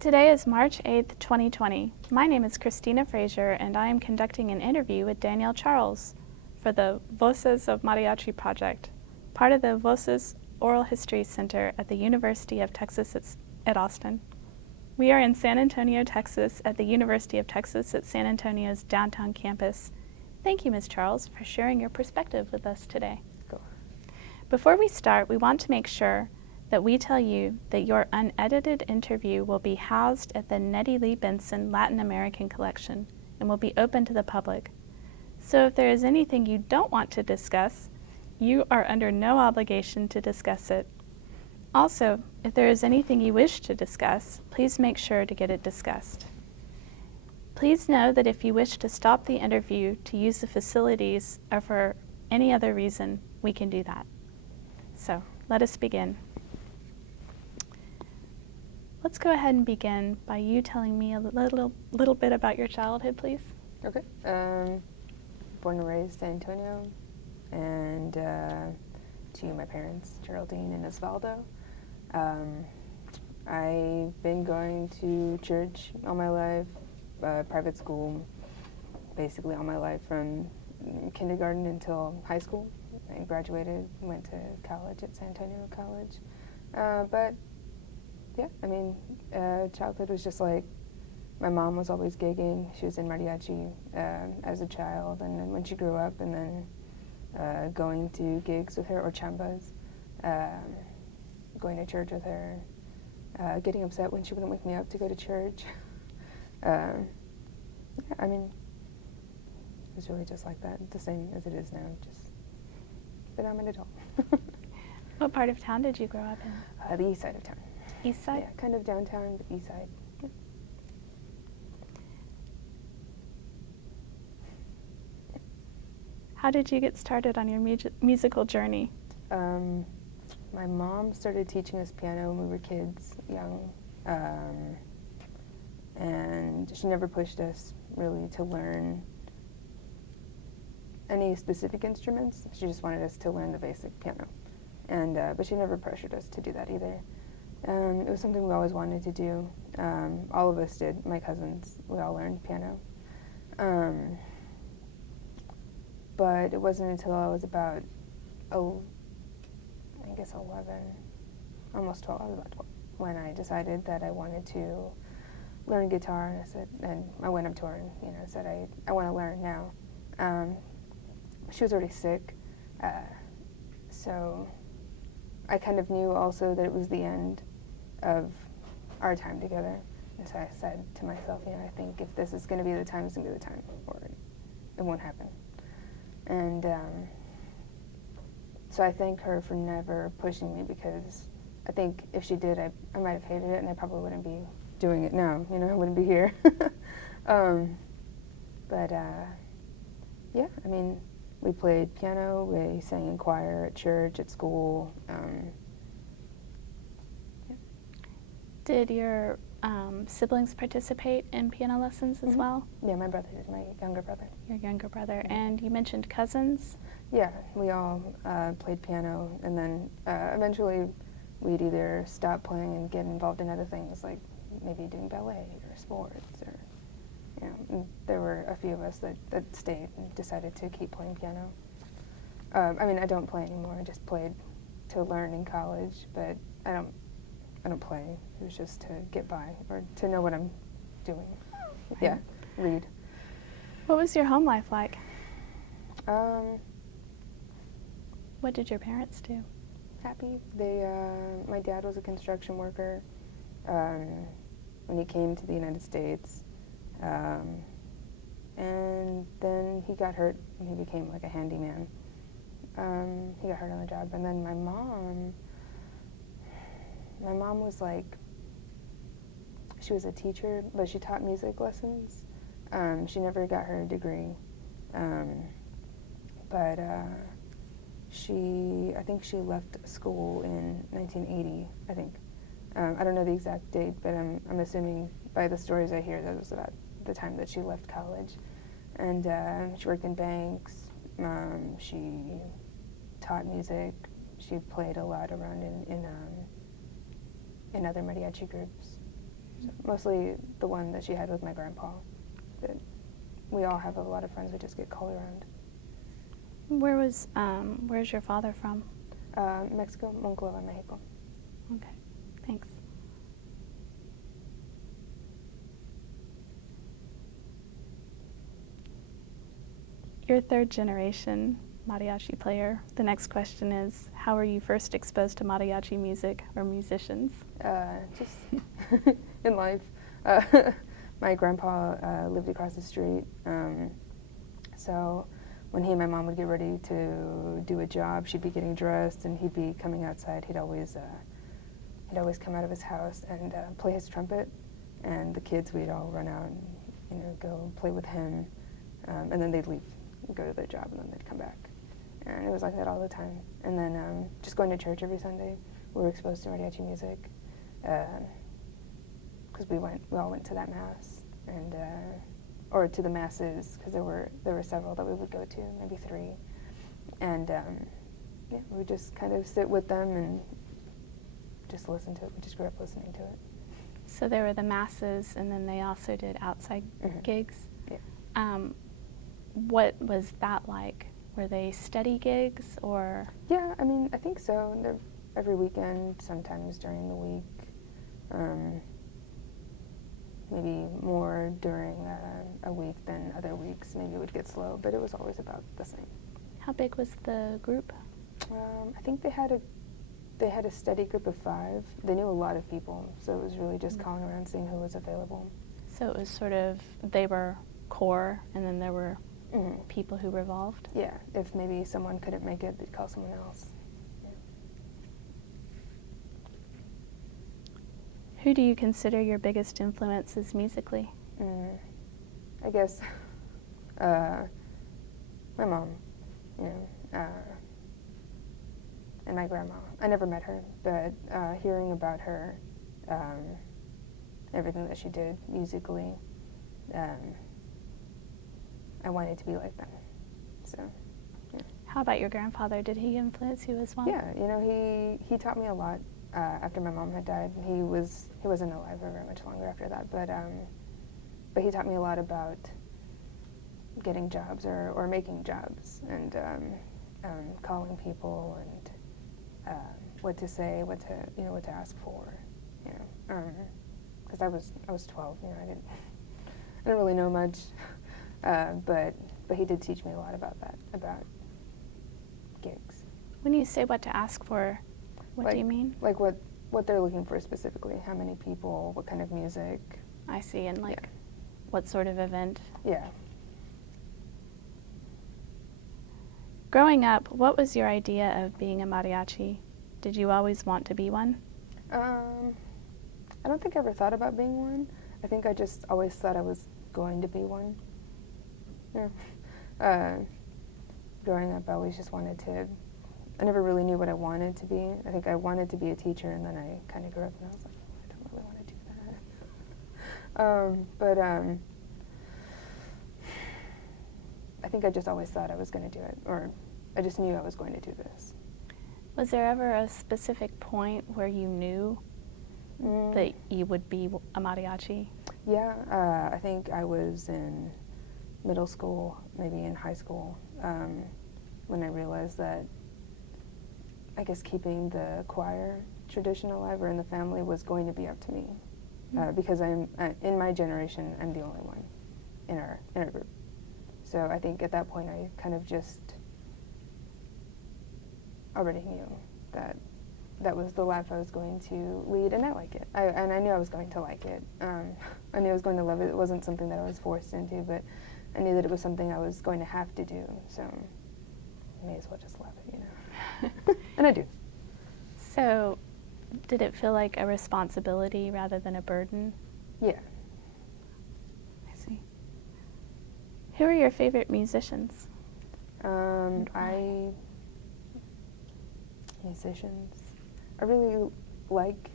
Today is March 8th, 2020. My name is Christina Frazier, and I am conducting an interview with Danielle Charles for the Voces of Mariachi project, part of the Voces Oral History Center at the University of Texas at Austin. We are in San Antonio, Texas, at the University of Texas at San Antonio's downtown campus. Thank you, Ms. Charles, for sharing your perspective with us today. Cool. Before we start, we want to make sure that we tell you that your unedited interview will be housed at the Nettie Lee Benson Latin American Collection and will be open to the public. So if there is anything you don't want to discuss, you are under no obligation to discuss it. Also, if there is anything you wish to discuss, please make sure to get it discussed. Please know that if you wish to stop the interview to use the facilities or for any other reason, we can do that. So, let us begin. Let's go ahead and begin by you telling me a little bit about your childhood, please. Okay. Born and raised in San Antonio, and to my parents, Geraldine and Osvaldo. I've been going to church all my life, private school, basically all my life from kindergarten until high school. I graduated, went to college at San Antonio College. But yeah, I mean, childhood was just like, my mom was always gigging. She was in mariachi as a child, and then when she grew up, and then going to gigs with her, or chambas, going to church with her, getting upset when she wouldn't wake me up to go to church. Yeah, I mean, it was really just like that, the same as it is now, but I'm an adult. What part of town did you grow up in? The east side of town. East side? Yeah, kind of downtown, but east side. Yeah. How did you get started on your musical journey? My mom started teaching us piano when we were kids, young, and she never pushed us really to learn any specific instruments. She just wanted us to learn the basic piano, and but she never pressured us to do that either. It was something we always wanted to do. All of us did. My cousins, we all learned piano. But it wasn't until I was about, I guess 11, almost 12, I was about 12, when I decided that I wanted to learn guitar. And I went up to her and said, I want to learn now. She was already sick, so I kind of knew also that it was the end of our time together. And so I said to myself, I think if this is going to be the time, it's going to be the time, or it won't happen. And so I thank her for never pushing me, because I think if she did, I might have hated it, and I probably wouldn't be doing it now. I wouldn't be here. But yeah, I mean, we played piano, we sang in choir at church, at school. Yeah. Did your siblings participate in piano lessons as well? Yeah, my brother did, my younger brother. Your younger brother. And you mentioned cousins? Yeah, we all played piano, and then eventually we'd either stop playing and get involved in other things, like maybe doing ballet or sports, or and there were a few of us that stayed and decided to keep playing piano. I mean, I don't play anymore. I just played to learn in college, but I don't play. It was just to get by, or to know what I'm doing. Right. Yeah, read. What was your home life like? What did your parents do? Happy. My dad was a construction worker when he came to the United States, and then he got hurt and he became like a handyman. He got hurt on the job, and then my mom was like, she was a teacher, but she taught music lessons. She never got her degree, but I think she left school in 1980, I think. I don't know the exact date, but I'm assuming by the stories I hear that was about the time that she left college. And she worked in banks, she taught music, she played a lot around in other mariachi groups. So mostly the one that she had with my grandpa. But we all have a lot of friends that just get called around. Where's your father from? Mexico, Monclova, Mexico. Okay, thanks. You're a third generation mariachi player. The next question is, how were you first exposed to mariachi music or musicians? Just in life. My grandpa lived across the street, so when he and my mom would get ready to do a job, she'd be getting dressed and he'd be coming outside. He'd always come out of his house and play his trumpet, and the kids, we'd all run out and go play with him, and then they'd leave and go to their job, and then they'd come back. And it was like that all the time. And then just going to church every Sunday, we were exposed to mariachi music, because we all went to that mass, and or to the masses, because there were several that we would go to, maybe 3, and we would just kind of sit with them and just listen to it. We just grew up listening to it. So there were the masses, and then they also did outside gigs. Yeah. What was that like? Were they steady gigs, or? Yeah, I mean, I think so. They're every weekend, sometimes during the week. Maybe more during a week than other weeks. Maybe it would get slow, but it was always about the same. How big was the group? I think they had a steady group of 5. They knew a lot of people, so it was really just calling around, seeing who was available. So it was sort of, they were core, and then there were people who revolved? Yeah, if maybe someone couldn't make it, they'd call someone else. Yeah. Who do you consider your biggest influences musically? I guess my mom, and my grandma. I never met her, but hearing about her, everything that she did musically, I wanted to be like them. So, yeah. How about your grandfather? Did he influence you as well? Yeah, he taught me a lot. After my mom had died, he wasn't alive for very much longer after that, but he taught me a lot about getting jobs or making jobs, and calling people, and what to say, what to ask for, because I was 12, I didn't really know much, but he did teach me a lot about that, about gigs. When you say what to ask for, what do you mean? Like what they're looking for specifically, how many people, what kind of music. I see, and what sort of event? Yeah. Growing up, what was your idea of being a mariachi? Did you always want to be one? I don't think I ever thought about being one. I think I just always thought I was going to be one. Yeah. Growing up, I always just wanted to. I never really knew what I wanted to be. I think I wanted to be a teacher, and then I kind of grew up and I was like, I don't really want to do that. I think I just always thought I was going to do it, or I just knew I was going to do this. Was there ever a specific point where you knew that you would be a mariachi? Yeah, I think I was in middle school, maybe in high school, when I realized that I guess keeping the choir tradition alive or in the family was going to be up to me, because I'm in my generation, I'm the only one in our group. So I think at that point I kind of just already knew that that was the life I was going to lead, and I like it. And I knew I was going to like it. I knew I was going to love it. It wasn't something that I was forced into, but I knew that it was something I was going to have to do. So I may as well just love it, And I do. So, did it feel like a responsibility rather than a burden? Yeah. I see. Who are your favorite musicians? Musicians. I really like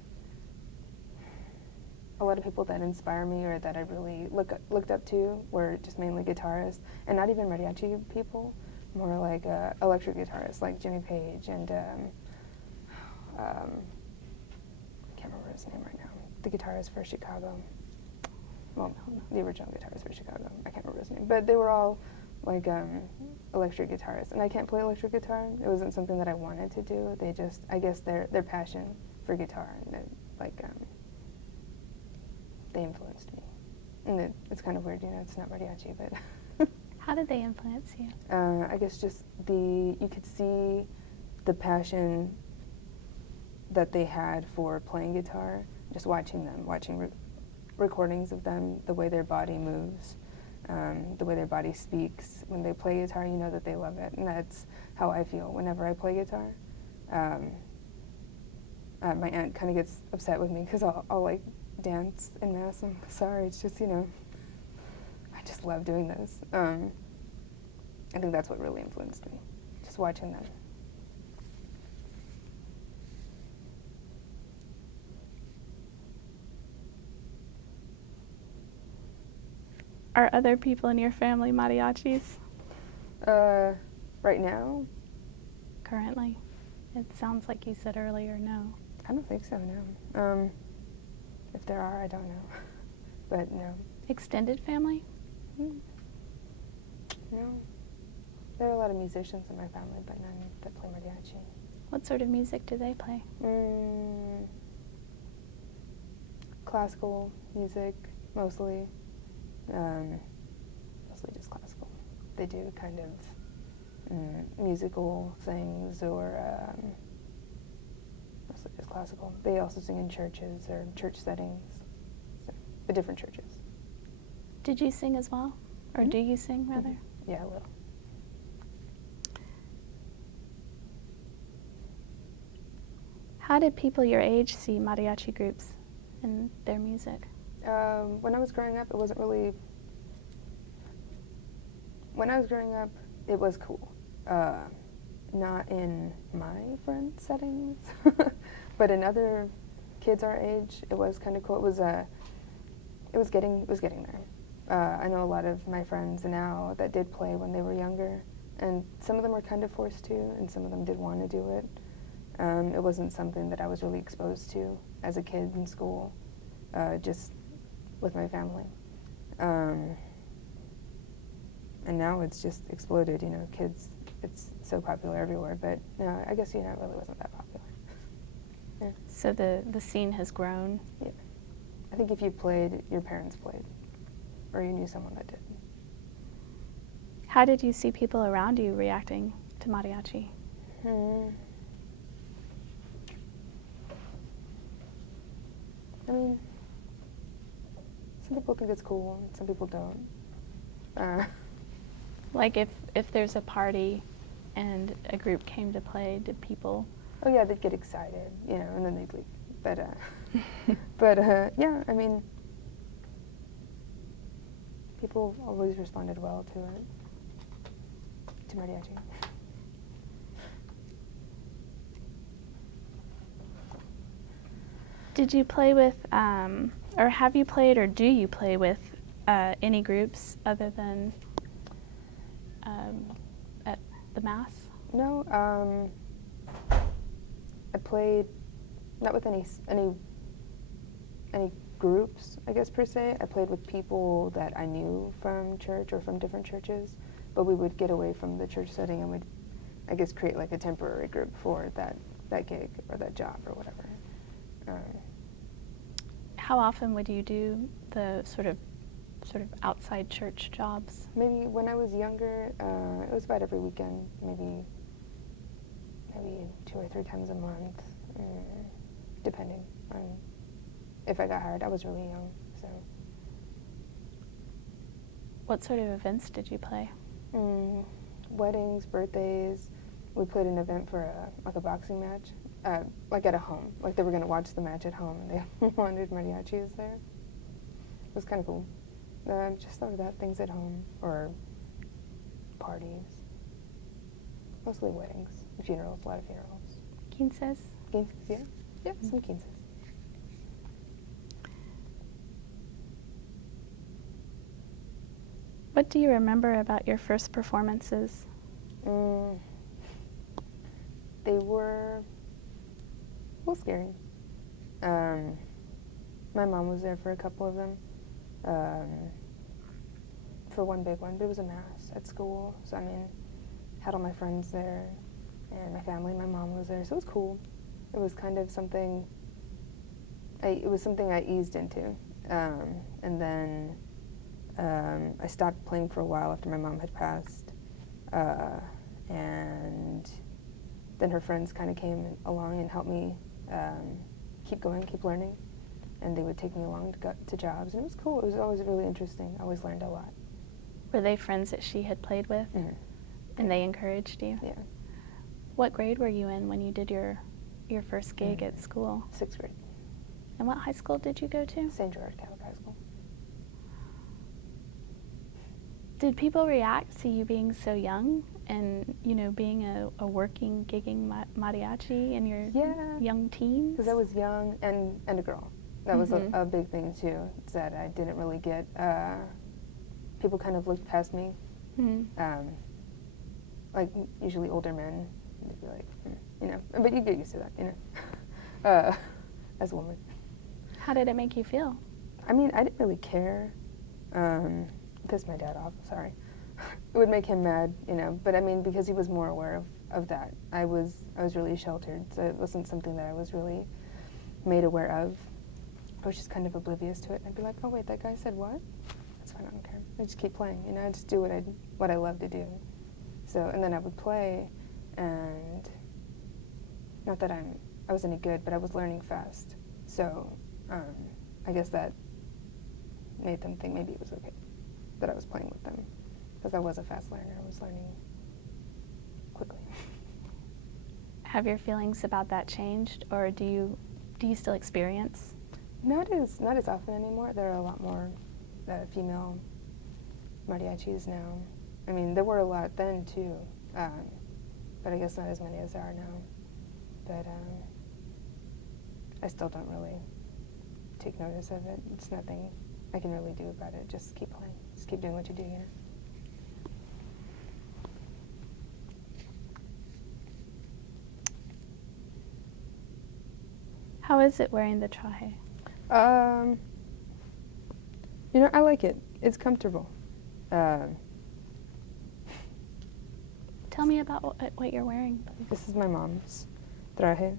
a lot of people that inspire me or that I really looked up to were just mainly guitarists, and not even mariachi people, more like electric guitarists like Jimmy Page and I can't remember his name right now, the guitarist for Chicago. Well, the original guitarist for Chicago. I can't remember his name, but they were all like electric guitarists, and I can't play electric guitar. It wasn't something that I wanted to do. They just, I guess, their passion for guitar, and they influenced me. And it's kind of weird, it's not mariachi, but. How did they influence you? I guess just you could see the passion that they had for playing guitar, just watching them, watching recordings of them, the way their body moves, the way their body speaks. When they play guitar, you know that they love it, and that's how I feel whenever I play guitar. My aunt kind of gets upset with me because I'll like dance in mass. I'm sorry, it's just, I just love doing this. I think that's what really influenced me, just watching them. Are other people in your family mariachis? Right now? Currently? It sounds like you said earlier no. I don't think so, no. If there are, I don't know. But no. Extended family? No. There are a lot of musicians in my family, but none that play mariachi. What sort of music do they play? Classical music, mostly. Mostly just classical. They do kind of musical things, or mostly just classical. They also sing in churches or church settings, but different churches. Did you sing as well? Or do you sing, rather? Mm-hmm. Yeah, a little. How did people your age see mariachi groups and their music? When I was growing up, it wasn't really... When I was growing up, it was cool. Not in my friend settings, but in other kids our age, it was kind of cool. It was getting there. I know a lot of my friends now that did play when they were younger, and some of them were kind of forced to, and some of them did want to do it. It wasn't something that I was really exposed to as a kid in school, just with my family. And now it's just exploded, kids, it's so popular everywhere, but no, I guess, it really wasn't that popular. Yeah. So the scene has grown? Yeah. I think if you played, your parents played, or you knew someone that did. How did you see people around you reacting to mariachi? I mean, some people think it's cool, and some people don't. Like if there's a party and a group came to play, did people? Oh yeah, they'd get excited, and then they'd leave. But, yeah, I mean, people always responded well to it, to mariachi. Did you play with, or have you played, or do you play with any groups other than at the Mass? No, I played not with any groups, I guess, per se. I played with people that I knew from church or from different churches, but we would get away from the church setting and would, I guess, create like a temporary group for that gig or that job or whatever. How often would you do the sort of outside church jobs? Maybe when I was younger, it was about every weekend, maybe 2 or 3 times a month, depending on if I got hired. I was really young, so. What sort of events did you play? Weddings, birthdays. We played an event for a boxing match, like at a home. Like they were going to watch the match at home, and they wanted mariachis there. It was kind of cool. Just thought about things at home, or parties. Mostly weddings, funerals, a lot of funerals. Quinces? Quinces, yeah. Yeah, some quinces. What do you remember about your first performances? They were a little scary. My mom was there for a couple of them. For one big one, but it was a mass at school. So I mean, had all my friends there, and my family. My mom was there, so it was cool. It was kind of something. It was something I eased into, and then I stopped playing for a while after my mom had passed, and then her friends kind of came along and helped me keep going, keep learning, and they would take me along to jobs, and it was cool. It was always really interesting. I always learned a lot. Were they friends that she had played with? Mm-hmm. And they encouraged you? Yeah. What grade were you in when you did your first gig at school? 6th grade. And what high school did you go to? St. Gerard Catholic High School. Did people react to you being so young and, you know, being a working, gigging mariachi in your young teens? Because I was young and a girl. That was a big thing, too, that I didn't really get. People kind of looked past me. Like, usually older men. They'd be like, you know. But you get used to that, you know, as a woman. How did it make you feel? I mean, I didn't really care. Pissed my dad off, sorry. It would make him mad, you know, but I mean, because he was more aware of that. I was really sheltered, so it wasn't something that I was really made aware of. I was just kind of oblivious to it. I'd be like, oh wait, that guy said what? That's fine, I don't care. I just keep playing, you know, I just do what I love to do. So, and then I would play, and not that I was any good, but I was learning fast. So, I guess that made them think maybe it was okay that I was playing with them, because I was a fast learner. I was learning quickly. Have your feelings about that changed, or do you still experience? Not as often anymore. There are a lot more female mariachis now. I mean, there were a lot then too, but I guess not as many as there are now. But I still don't really take notice of it. It's nothing I can really do about it. Just keep playing. Just keep doing what you do, you know. How is it wearing the traje? You know, I like it. It's comfortable. Tell me about what you're wearing. This is my mom's traje.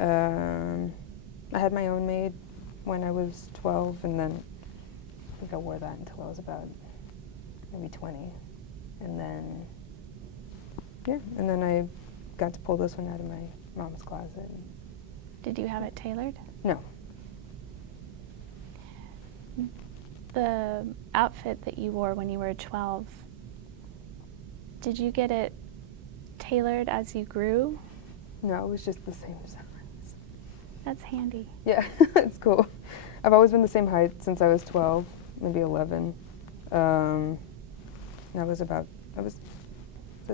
I had my own made when I was 12, and then I think I wore that until I was about maybe 20. And then, and then I got to pull this one out of my mom's closet. Did you have it tailored? No. The outfit that you wore when you were 12, did you get it tailored as you grew? No, it was just the same size. That's handy. Yeah, it's cool. I've always been the same height since I was 12, maybe 11. And I was the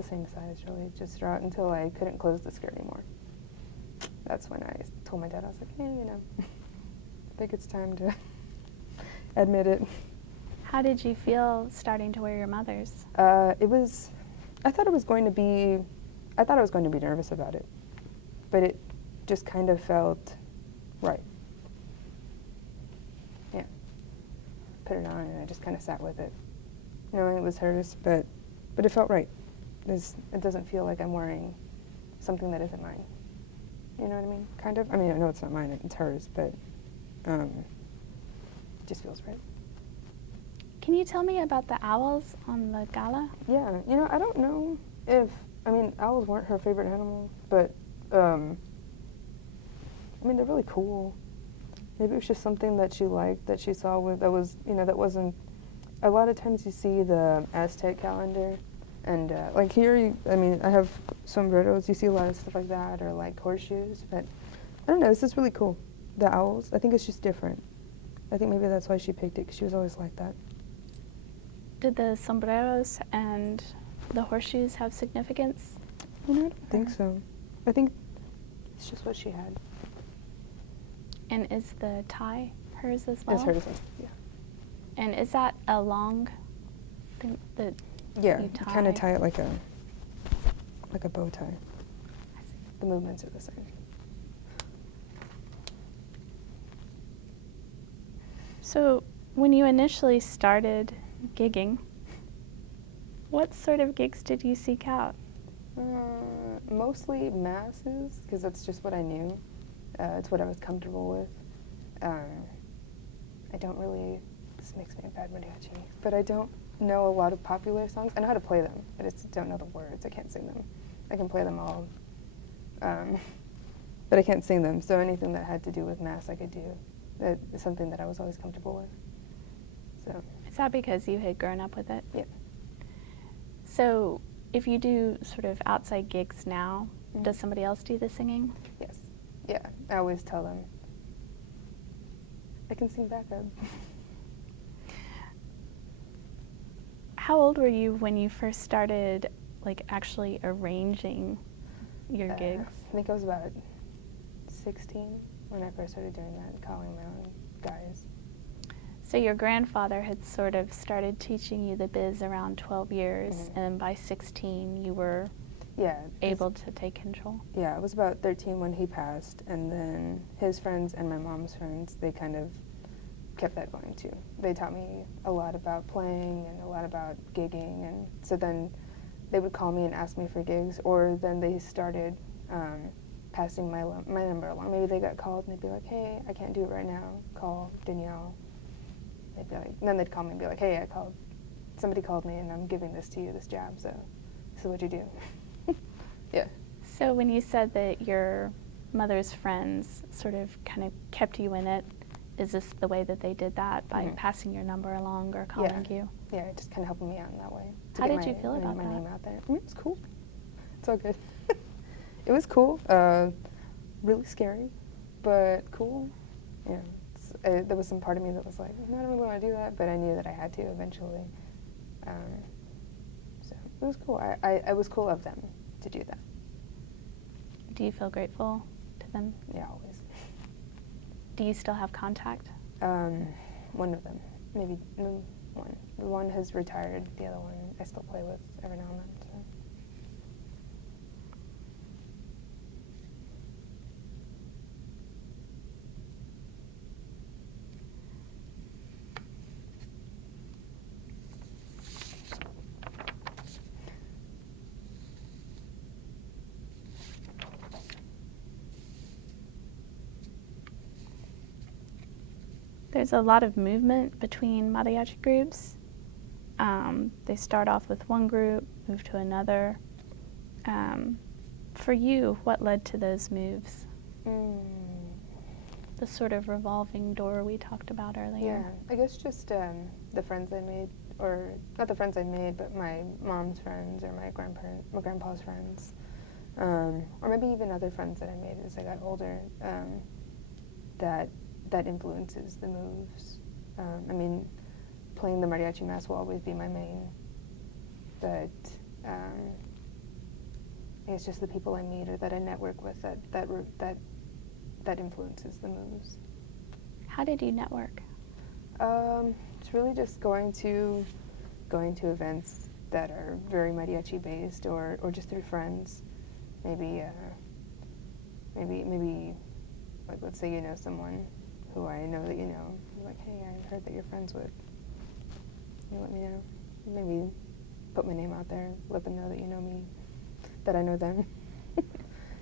same size really, just throughout until I couldn't close the skirt anymore. That's when I told my dad, I was like, hey, you know, I think it's time to admit it. How did you feel starting to wear your mother's? I thought I was going to be nervous about it, but it just kind of felt right. Yeah. Put it on and I just kind of sat with it, knowing it was hers, but it felt right. It doesn't feel like I'm wearing something that isn't mine. You know what I mean? Kind of. I mean, I know it's not mine, it's hers, but it just feels right. Can you tell me about the owls on the gala? Yeah, you know, I don't know if, I mean, owls weren't her favorite animal, but, I mean, they're really cool. Maybe it was just something that she liked, that she saw that was, you know, that wasn't, a lot of times you see the Aztec calendar, and, like here, I mean, I have sombreros, you see a lot of stuff like that, or like horseshoes, but I don't know, this is really cool. The owls, I think it's just different. I think maybe that's why she picked it, because she was always like that. Did the sombreros and the horseshoes have significance? You know, I don't think so. I think it's just what she had. And is the tie hers as well? It's hers, yeah. And is that a long thing that yeah, you tie? kind of tie it like a bow tie. The movements are the same. So, when you initially started gigging, what sort of gigs did you seek out? Mostly masses, because that's just what I knew. It's what I was comfortable with. I don't really, this makes me a bad mariachi, but I don't know a lot of popular songs. I know how to play them. I just don't know the words. I can't sing them. I can play them all, but I can't sing them. So anything that had to do with mass I could do. That is something that I was always comfortable with. So. Is that because you had grown up with it? Yeah. So, if you do sort of outside gigs now, Mm-hmm. does somebody else do the singing? Yes. Yeah. I always tell them I can sing backup. How old were you when you first started, like, actually arranging your gigs? I think I was about 16 when I first started doing that, calling my own guys. So your grandfather had sort of started teaching you the biz around 12 years, Mm-hmm. and by 16 you were Yeah. able to take control. Yeah, I was about 13 when he passed, and then his friends and my mom's friends, they kind of kept that going too. They taught me a lot about playing and a lot about gigging, and so then they would call me and ask me for gigs, or then they started passing my number along. Maybe they got called and they'd be like, hey, I can't do it right now, call Danielle. They'd be like, and then they'd call me and be like, hey, somebody called me and I'm giving this to you, this job, so this is what you do. Yeah. So when you said that your mother's friends sort of kind of kept you in it, is this the way that they did that, by Mm-hmm. passing your number along or calling you? Yeah, just kind of helping me out in that way. How did you feel about my that? name out there. I mean, it was cool. It's all good. It was cool. Really scary, but cool. Yeah. There was some part of me that was like, I don't really want to do that, but I knew that I had to eventually. So it was cool. I was cool of them to do that. Do you feel grateful to them? Yeah, always. Do you still have contact? One of them, maybe one. The one has retired. The other one I still play with every now and then. So. There's a lot of movement between mariachi groups. They start off with one group, move to another. For you, what led to those moves? The sort of revolving door we talked about earlier. Yeah, I guess just the friends I made, or not the friends I made, but my mom's friends or my grandpa's friends, or maybe even other friends that I made as I got older. That influences the moves. I mean, playing the mariachi mass will always be my main, but it's just the people I meet or that I network with that influences the moves. How did you network? It's really just going to events that are very mariachi based, or just through friends. Maybe like, let's say you know someone who I know that you know. You're like, hey, I heard that you're friends with. You let me know. Maybe put my name out there. Let them know that you know me, that I know them.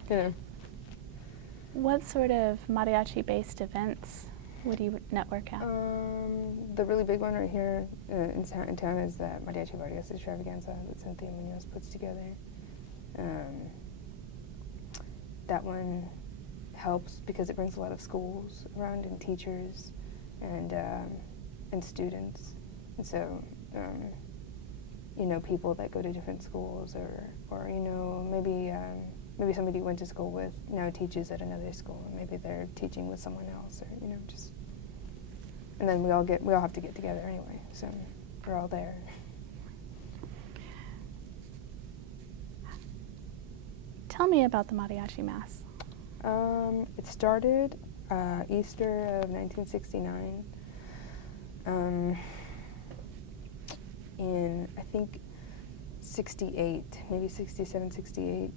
You know. What sort of mariachi-based events would you network at? The really big one right here in town is the Mariachi Vargas Extravaganza that Cynthia Munoz puts together. That one helps because it brings a lot of schools around and teachers and students, and so you know, people that go to different schools, or you know, maybe somebody you went to school with now teaches at another school, and maybe they're teaching with someone else, or you know, just, and then we all have to get together anyway, so we're all there. Tell me about the mariachi mass. It started Easter of 1969. In, I think, 68, maybe 67, 68,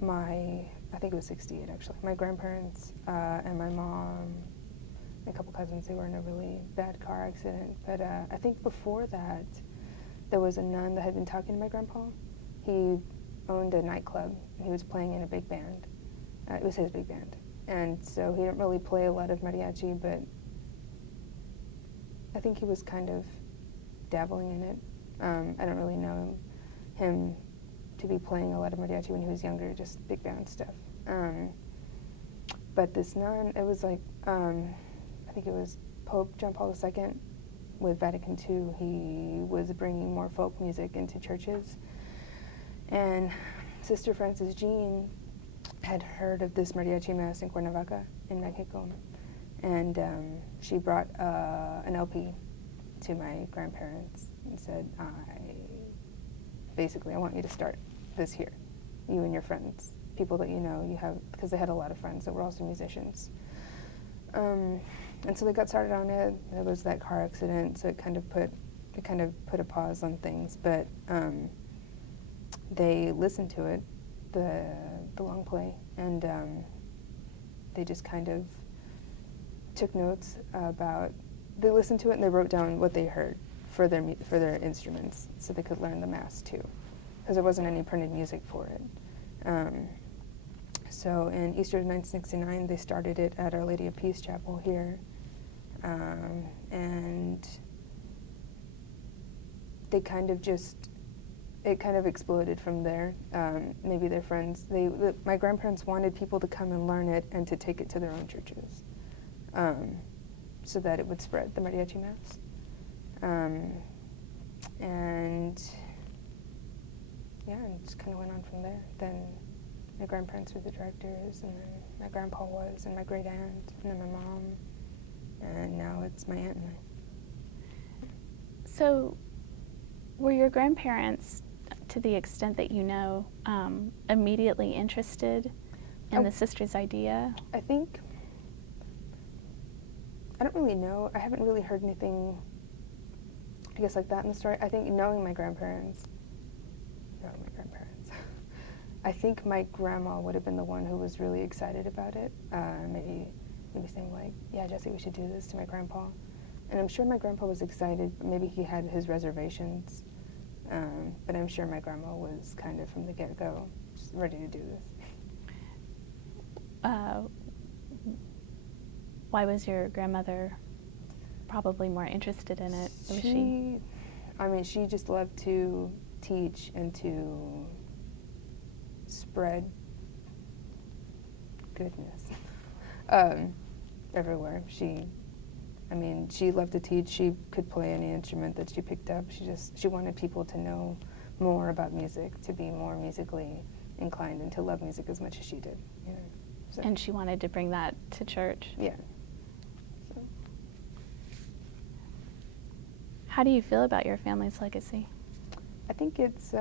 my I think it was 68 actually. My grandparents and my mom, and a couple cousins, they were in a really bad car accident. But I think before that, there was a nun that had been talking to my grandpa. He owned a nightclub. He was playing in a big band. It was his big band. And so he didn't really play a lot of mariachi, but I think he was kind of dabbling in it. I don't really know him to be playing a lot of mariachi when he was younger, just big band stuff. But this nun, it was like, I think it was Pope John Paul II with Vatican II. He was bringing more folk music into churches. And Sister Frances Jean had heard of this mariachi mass in Cuernavaca in Mexico. And she brought an LP to my grandparents and said, I want you to start this here, you and your friends, people that you know, you have, because they had a lot of friends that were also musicians. And so they got started on it. There was that car accident, so it kind of put a pause on things. But they listened to it, the long play, and they just kind of took notes about. They listened to it and they wrote down what they heard for their instruments, so they could learn the mass too, because there wasn't any printed music for it. So in Easter of 1969, they started it at Our Lady of Peace Chapel here, and they kind of it kind of exploded from there. Maybe their friends, my grandparents wanted people to come and learn it and to take it to their own churches, so that it would spread, the mariachi mass. And yeah, and just kind of went on from there. Then my grandparents were the directors, and then my grandpa was, and my great aunt, and then my mom, and now it's my aunt and I. So, were your grandparents, to the extent that you know, immediately interested in the sisters' idea? I think, I don't really know. I haven't really heard anything, I guess, like that in the story. I think knowing my grandparents, I think my grandma would have been the one who was really excited about it. Maybe saying like, yeah, Jesse, we should do this to my grandpa. And I'm sure my grandpa was excited, but maybe he had his reservations. But I'm sure my grandma was kind of from the get-go just ready to do this. Why was your grandmother probably more interested in it? She just loved to teach and to spread goodness everywhere. She loved to teach. She could play any instrument that she picked up. She wanted people to know more about music, to be more musically inclined, and to love music as much as she did. You know, so. And she wanted to bring that to church. Yeah. So. How do you feel about your family's legacy? I think it's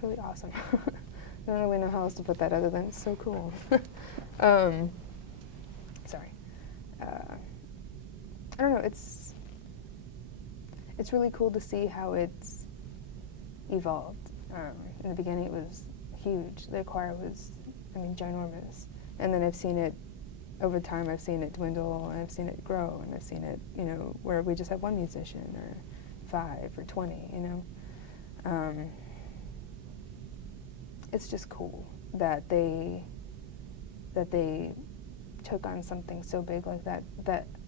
really awesome. I don't really know how else to put that other than it's so cool. Sorry. I don't know, it's really cool to see how it's evolved. In the beginning it was huge. The choir was, ginormous. And then I've seen it, over time I've seen it dwindle, and I've seen it grow, and I've seen it, where we just have one musician, or 5 or 20, It's just cool that they took on something so big like that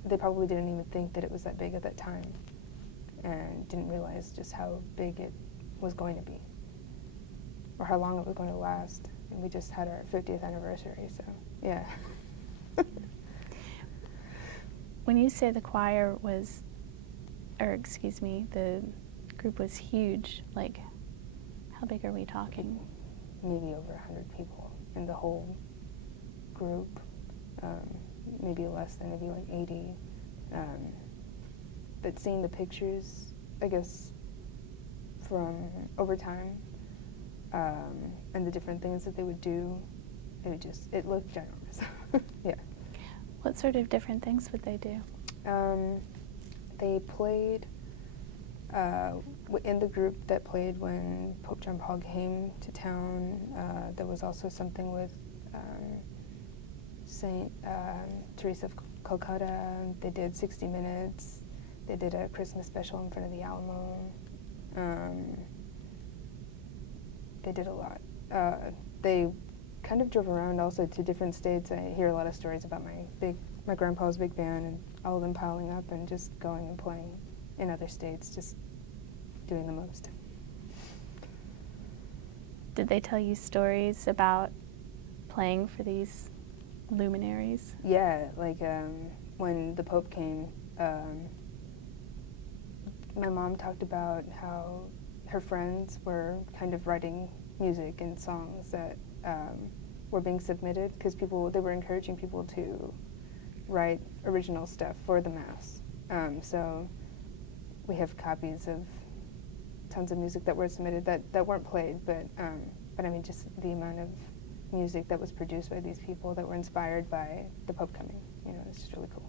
they probably didn't even think that it was that big at that time, and didn't realize just how big it was going to be, or how long it was going to last. And we just had our 50th anniversary, so yeah. When you say the choir was, the group was huge, like, how big are we talking? Maybe over 100 people in the whole group, maybe less than, maybe like 80. But seeing the pictures, I guess, from over time, and the different things that they would do, it looked ginormous. Yeah. What sort of different things would they do? They played in the group that played when Pope John Paul came to town, there was also something with Saint Teresa of Calcutta. They did 60 Minutes. They did a Christmas special in front of the Alamo. They did a lot. They kind of drove around also to different states. I hear a lot of stories about my grandpa's big band and all of them piling up and just going and playing in other states, just doing the most. Did they tell you stories about playing for these luminaries? Yeah, like when the Pope came, my mom talked about how her friends were kind of writing music and songs that were being submitted because they were encouraging people to write original stuff for the Mass. So we have copies of tons of music that were submitted that weren't played, but I mean just the amount of music that was produced by these people that were inspired by the Pope coming. You know, it's just really cool.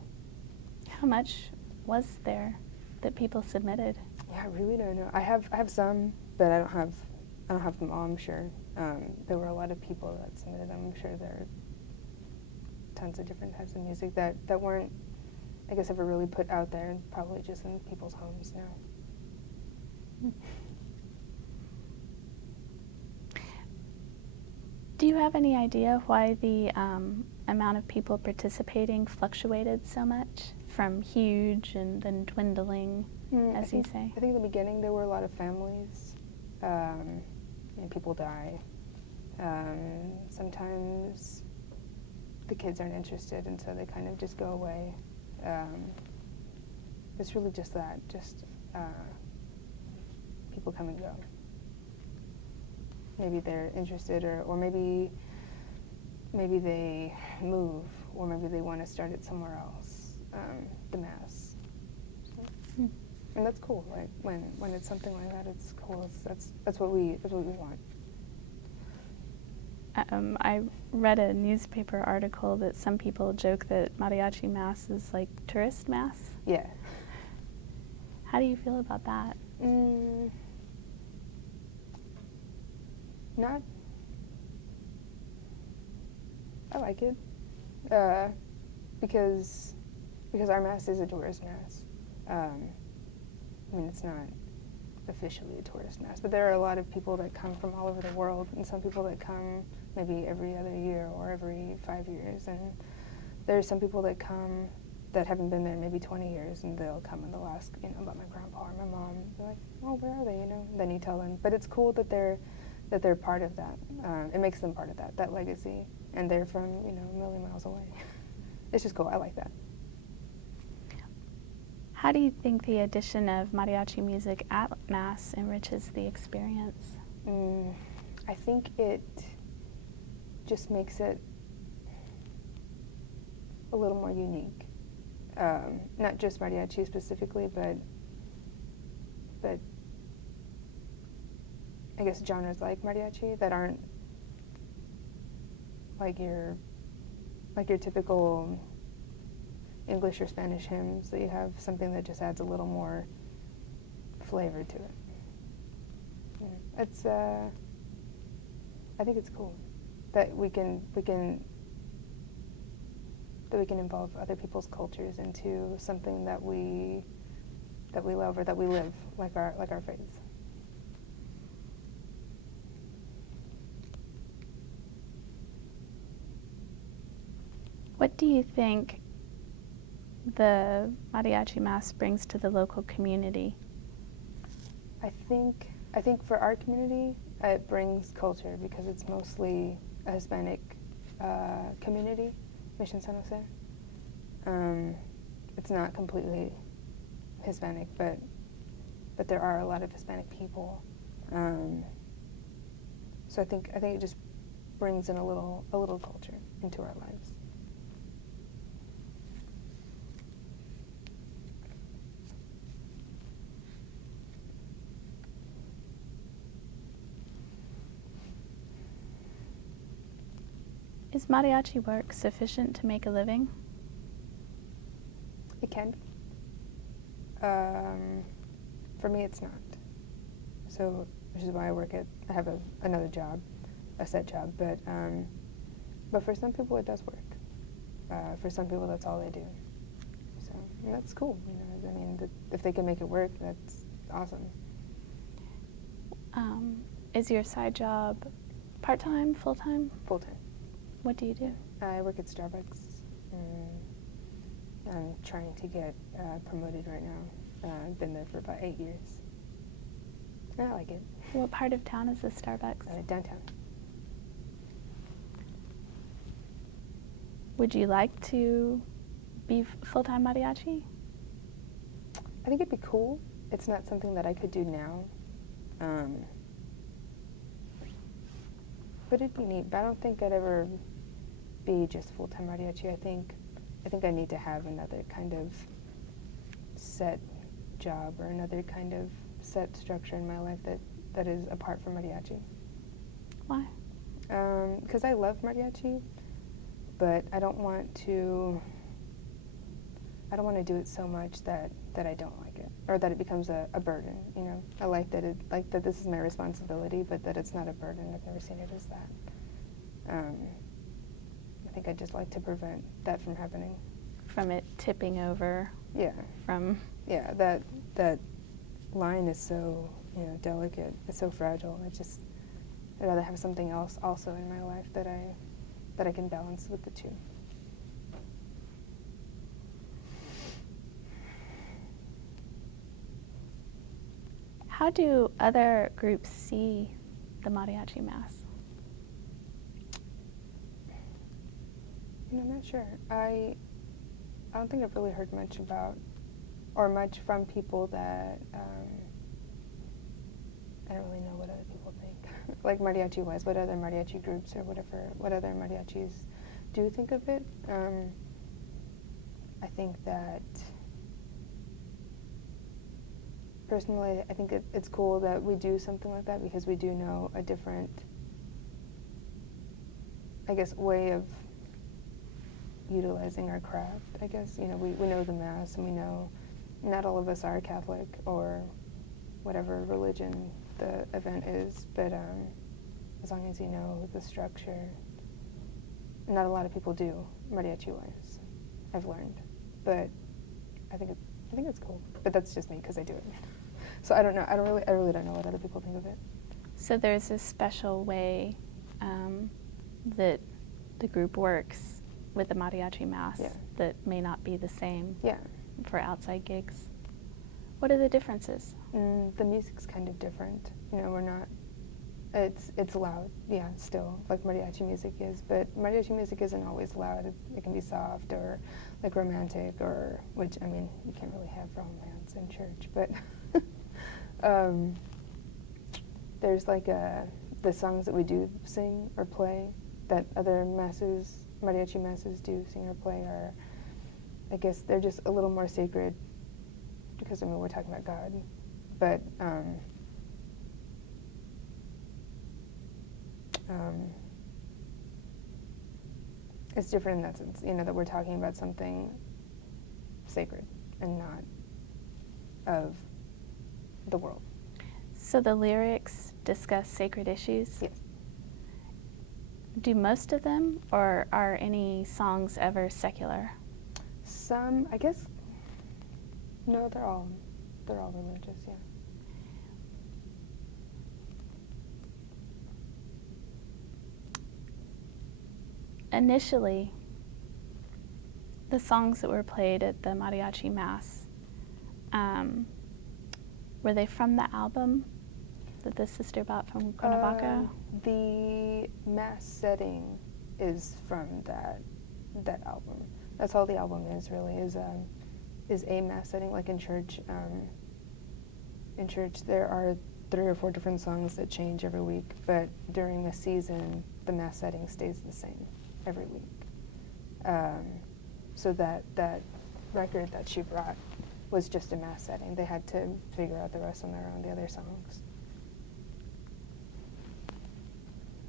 How much was there that people submitted? Yeah, I really don't know. I have some, but I don't have them all. I'm sure there were a lot of people that submitted them. I'm sure there are tons of different types of music that weren't, I guess, ever really put out there, and probably just in people's homes now. Do you have any idea why the amount of people participating fluctuated so much, from huge and then dwindling, as you say? I think in the beginning there were a lot of families, and people die. Sometimes the kids aren't interested, and so they kind of just go away. It's really just that, people come and go. Maybe they're interested, or maybe they move, or maybe they want to start it somewhere else. The Mass, so. And that's cool. Like when it's something like that, it's cool. That's what we want. I read a newspaper article that some people joke that Mariachi Mass is like tourist mass. Yeah. How do you feel about that? I like it, because our Mass is a tourist Mass. I mean, it's not officially a tourist Mass, but there are a lot of people that come from all over the world, and some people that come maybe every other year or every 5 years, and there are some people that come that haven't been there maybe 20 years, and they'll come and they'll ask, about my grandpa or my mom. They're like, oh, where are they, Then you tell them. But it's cool that they're part of that. It makes them part of that legacy, and they're from, a million miles away. It's just cool. I like that. How do you think the addition of mariachi music at Mass enriches the experience? I think it just makes it a little more unique. Not just mariachi specifically, but I guess genres like mariachi that aren't like your typical English or Spanish hymns, that you have something that just adds a little more flavor to it. It's I think it's cool that we can involve other people's cultures into something that we love or that we live, like our faiths. What do you think the Mariachi Mass brings to the local community? I think for our community, it brings culture because it's mostly a Hispanic community, Mission San Jose. It's not completely Hispanic, but there are a lot of Hispanic people. So I think it just brings in a little culture into our lives. Is mariachi work sufficient to make a living? It can be. For me, it's not. So, which is why I have another job, a set job, but for some people it does work. For some people, that's all they do. So, and that's cool. I mean, if they can make it work, that's awesome. Is your side job part-time, full-time? Full-time. What do you do? I work at Starbucks. I'm trying to get promoted right now. I've been there for about 8 years. I like it. What part of town is this Starbucks? Downtown. Would you like to be full-time mariachi? I think it'd be cool. It's not something that I could do now. But it'd be neat. But I don't think I'd ever be just full-time mariachi. I think I need to have another kind of set job or another kind of set structure in my life that is apart from mariachi. Why? Because I love mariachi, but I don't want to do it so much that I don't like it, or that it becomes a burden. I like that this is my responsibility, but that it's not a burden. I've never seen it as that. I think I'd just like to prevent that from happening. From it tipping over? Yeah. Yeah, that line is so, delicate. It's so fragile. I'd rather have something else also in my life that I can balance with the two. How do other groups see the mariachi mass? I'm not sure. I don't think I've really heard much about, or much from people that, I don't really know what other people think. Like mariachi-wise, what other mariachi groups or what other mariachis do think of it. I think that, personally, I think it's cool that we do something like that, because we do know a different, I guess, way of utilizing our craft. I guess, we know the Mass, and we know not all of us are Catholic or whatever religion the event is, but as long as you know the structure, not a lot of people do mariachi-wise, I've learned, but I think it's cool. But that's just me, because I do it. So I don't know. I really don't know what other people think of it. So there's a special way that the group works with the mariachi mass that may not be the same for outside gigs. What are the differences? The music's kind of different. We're not. It's loud, still, like mariachi music is. But mariachi music isn't always loud. It can be soft or like romantic, which, I mean, you can't really have romance in church, but there's like the songs that we do sing or play that other masses, mariachi masses, do sing or play are, I guess, they're just a little more sacred, because, I mean, we're talking about God, but it's different in that sense, that we're talking about something sacred and not of the world. So the lyrics discuss sacred issues? Yes. Do most of them, or are any songs ever secular? Some, I guess, no, they're all religious, yeah. Initially, the songs that were played at the mariachi mass, were they from the album that the sister bought from Cuernavaca? The mass setting is from that album. That's all the album is, really, is a mass setting. Like in church, there are 3 or 4 different songs that change every week, but during the season, the mass setting stays the same every week. So that record that she brought was just a mass setting. They had to figure out the rest on their own, the other songs.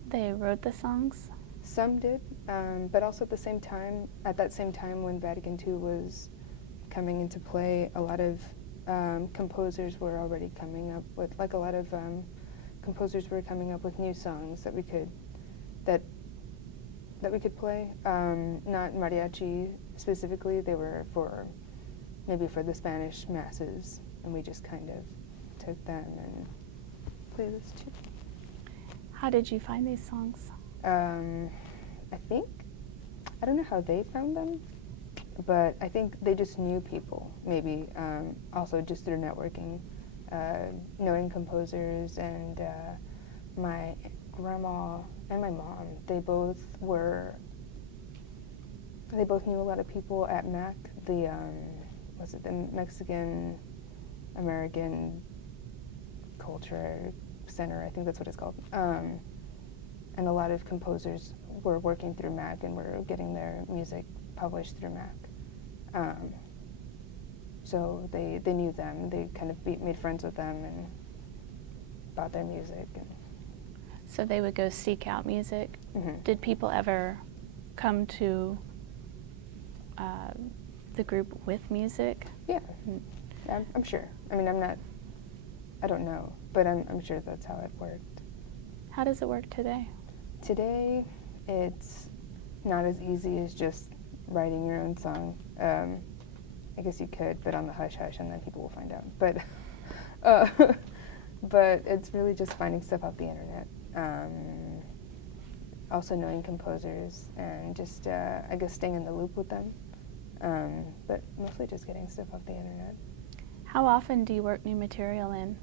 They wrote the songs? Some did, but also at that same time when Vatican II was coming into play, a lot of composers were already coming up with, like a lot of composers were coming up with new songs that we could play. Not mariachi specifically, they were maybe for the Spanish masses, and we just kind of took them and played this too. How did you find these songs? I don't know how they found them, but I think they just knew people, maybe, also just through networking, knowing composers, and my grandma and my mom, they both knew a lot of people at MAC, the Mexican American Culture Center, I think that's what it's called. And a lot of composers were working through MAC and were getting their music published through MAC. So they knew them. They kind of made friends with them and bought their music. So they would go seek out music. Mm-hmm. Did people ever come to the group with music? Yeah, I'm sure. I mean, I don't know, but I'm sure that's how it worked. How does it work today? Today, it's not as easy as just writing your own song. I guess you could, but on the hush-hush, and then people will find out. But it's really just finding stuff off the internet. Also knowing composers, and just, I guess, staying in the loop with them. But mostly just getting stuff off the internet. How often do you work new material in?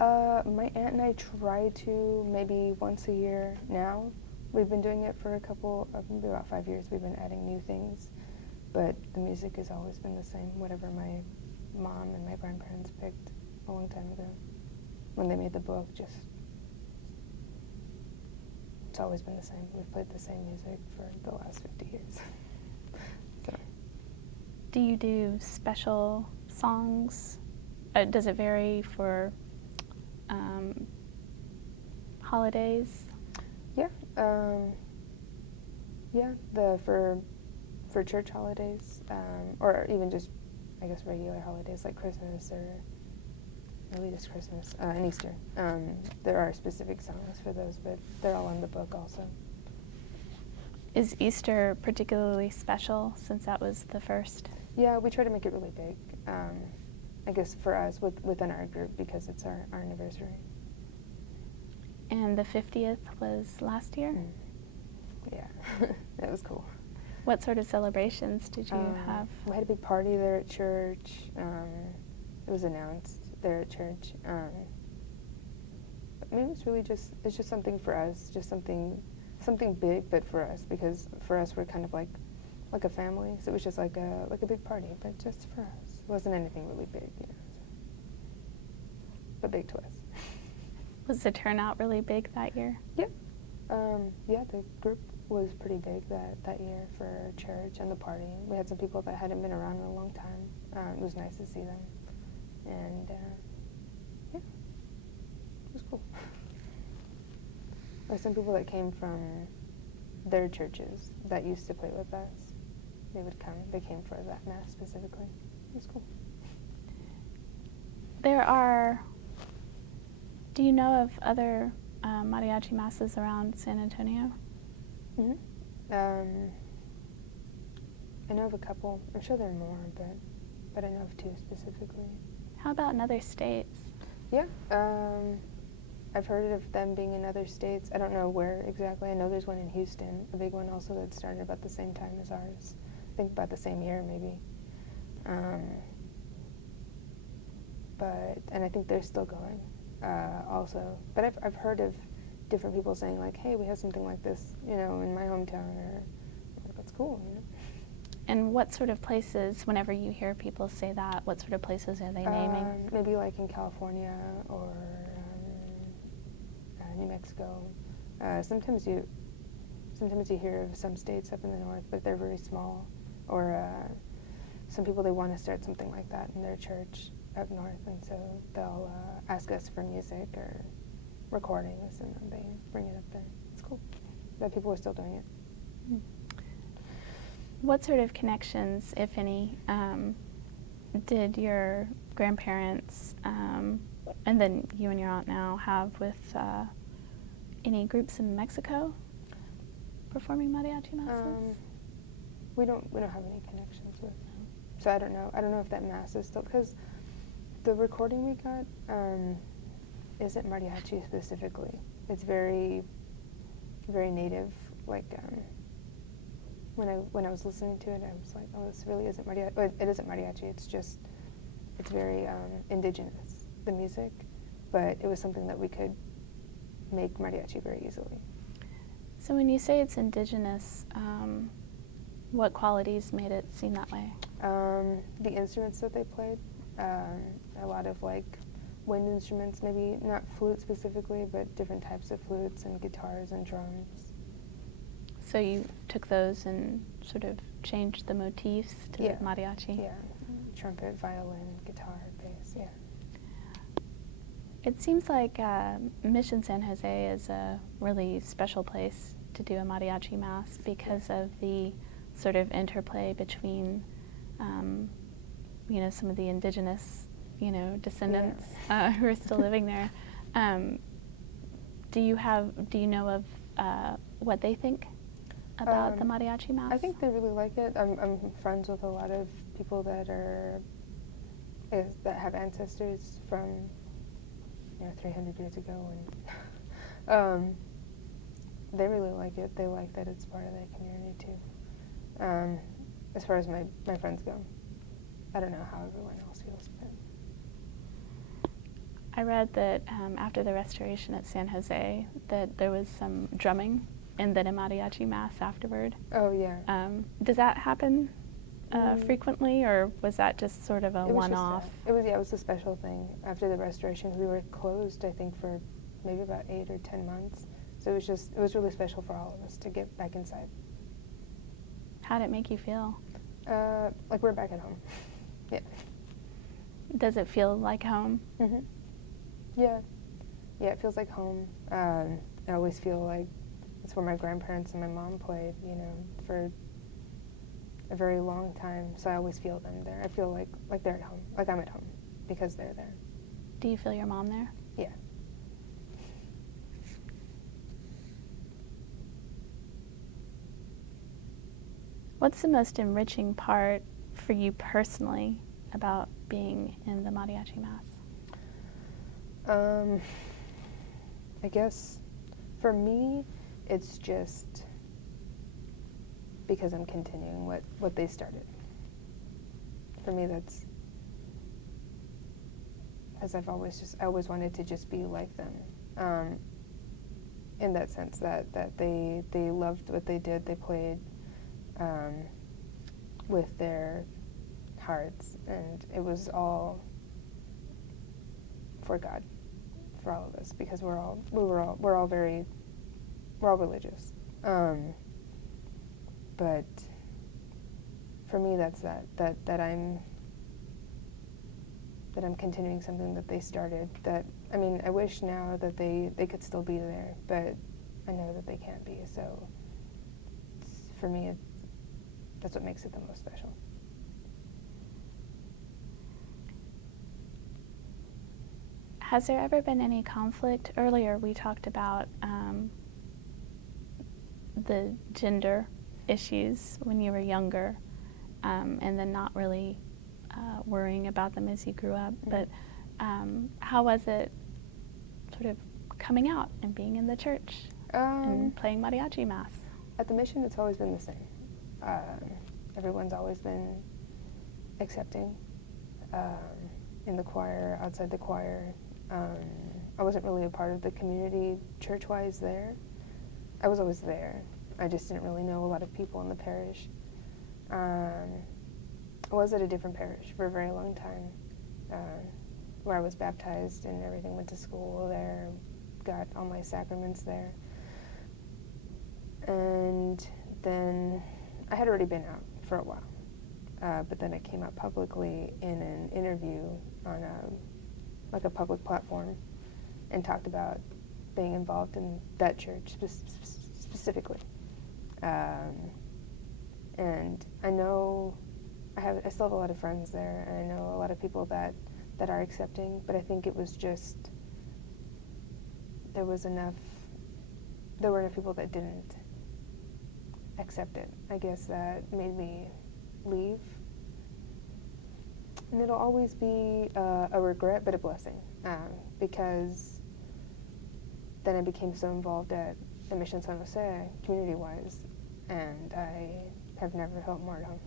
My aunt and I try to maybe once a year now. We've been doing it for maybe about 5 years. We've been adding new things, but the music has always been the same, whatever my mom and my grandparents picked a long time ago. When they made the book, it's always been the same. We've played the same music for the last 50 years. So. Do you do special songs? Does it vary for holidays? Yeah, for church holidays, or even just, I guess, regular holidays like Christmas, or really just Christmas and Easter. There are specific songs for those, but they're all in the book also. Is Easter particularly special since that was the first? Yeah, we try to make it really big. I guess for us within our group, because it's our anniversary. And the 50th was last year? Yeah, that was cool. What sort of celebrations did you have? We had a big party there at church. It was announced there at church. But maybe it's just something for us, just something big, but for us, because for us we're kind of like a family. So it was just like a big party, but just for us. It wasn't anything really big, but big to us. Was the turnout really big that year? Yeah. Yeah, the group was pretty big that year for church and the party. We had some people that hadn't been around in a long time. It was nice to see them. And, yeah, it was cool. There were some people that came from their churches that used to play with us. They came for that mass specifically. It was cool. Do you know of other mariachi masses around San Antonio? Mm-hmm. I know of a couple. I'm sure there are more, but I know of two specifically. How about in other states? Yeah, I've heard of them being in other states. I don't know where exactly. I know there's one in Houston, a big one also that started about the same time as ours. I think about the same year maybe. And I think they're still going also. But I've heard of different people saying like, hey, we have something like this, in my hometown, or that's cool, And what sort of places, whenever you hear people say that, what sort of places are they naming? Maybe like in California or New Mexico. Sometimes you hear of some states up in the north, but they're very small. Or some people, they want to start something like that in their church up north, and so they'll ask us for music or recordings, and then they bring it up there. It's cool that people are still doing it. What sort of connections, if any, did your grandparents, and then you and your aunt now, have with any groups in Mexico performing mariachi masses? We don't have any connections with them, so I don't know. I don't know if that mass is still, because the recording we got isn't mariachi specifically. It's very, very native. Like when I was listening to it, I was like, oh, this really isn't mariachi. Well, it isn't mariachi. It's very indigenous, the music, but it was something that we could make mariachi very easily. So when you say it's indigenous, what qualities made it seem that way? The instruments that they played, a lot of like wind instruments, maybe not flute specifically, but different types of flutes and guitars and drums. So you took those and sort of changed the motifs to Yeah. mariachi? Yeah, trumpet, violin, guitar, bass, yeah. It seems like Mission San Jose is a really special place to do a mariachi mass because of the sort of interplay between, some of the indigenous, descendants who are still living there. Do you know of what they think about the mariachi mass? I think they really like it. I'm friends with a lot of people that have ancestors from 300 years ago, and they really like it. They like that it's part of their community too. As far as my friends go, I don't know how everyone else feels, but I read that after the restoration at San Jose, that there was some drumming and then a mariachi mass afterward. Oh yeah. Does that happen frequently, or was that just sort of a one-off? It was a special thing. After the restoration, we were closed, I think, for maybe about 8 or 10 months. So it was really special for all of us to get back inside. How did it make you feel? Like we're back at home. Yeah. Does it feel like home? Mhm. Yeah. Yeah, it feels like home. I always feel like it's where my grandparents and my mom played, for a very long time. So I always feel them there. I feel like they're at home, like I'm at home, because they're there. Do you feel your mom there? Yeah. What's the most enriching part for you personally about being in the mariachi mass? I guess for me, it's just because I'm continuing what they started. For me, that's because I always wanted to just be like them. In that sense, that they loved what they did. They played with their hearts, and it was all for God, for all of us, because we're all religious. But for me, that's that I'm continuing something that they started. I wish now that they could still be there, but I know that they can't be. So for me, that's what makes it the most special. Has there ever been any conflict? Earlier we talked about the gender issues when you were younger, and then not really worrying about them as you grew up. Mm-hmm. But how was it sort of coming out and being in the church and playing mariachi mass? At the mission, it's always been the same. Everyone's always been accepting in the choir, outside the choir. I wasn't really a part of the community church-wise there. I was always there. I just didn't really know a lot of people in the parish. I was at a different parish for a very long time, where I was baptized and everything, went to school there, got all my sacraments there. And then I had already been out for a while, but then I came out publicly in an interview on a public platform and talked about being involved in that church specifically. And I know I still have a lot of friends there, and I know a lot of people that are accepting, but I think it was just, there were enough people that didn't accept it. I guess that made me leave. And it'll always be a regret, but a blessing, because then I became so involved at Mission San Jose, community-wise, and I have never felt more at home.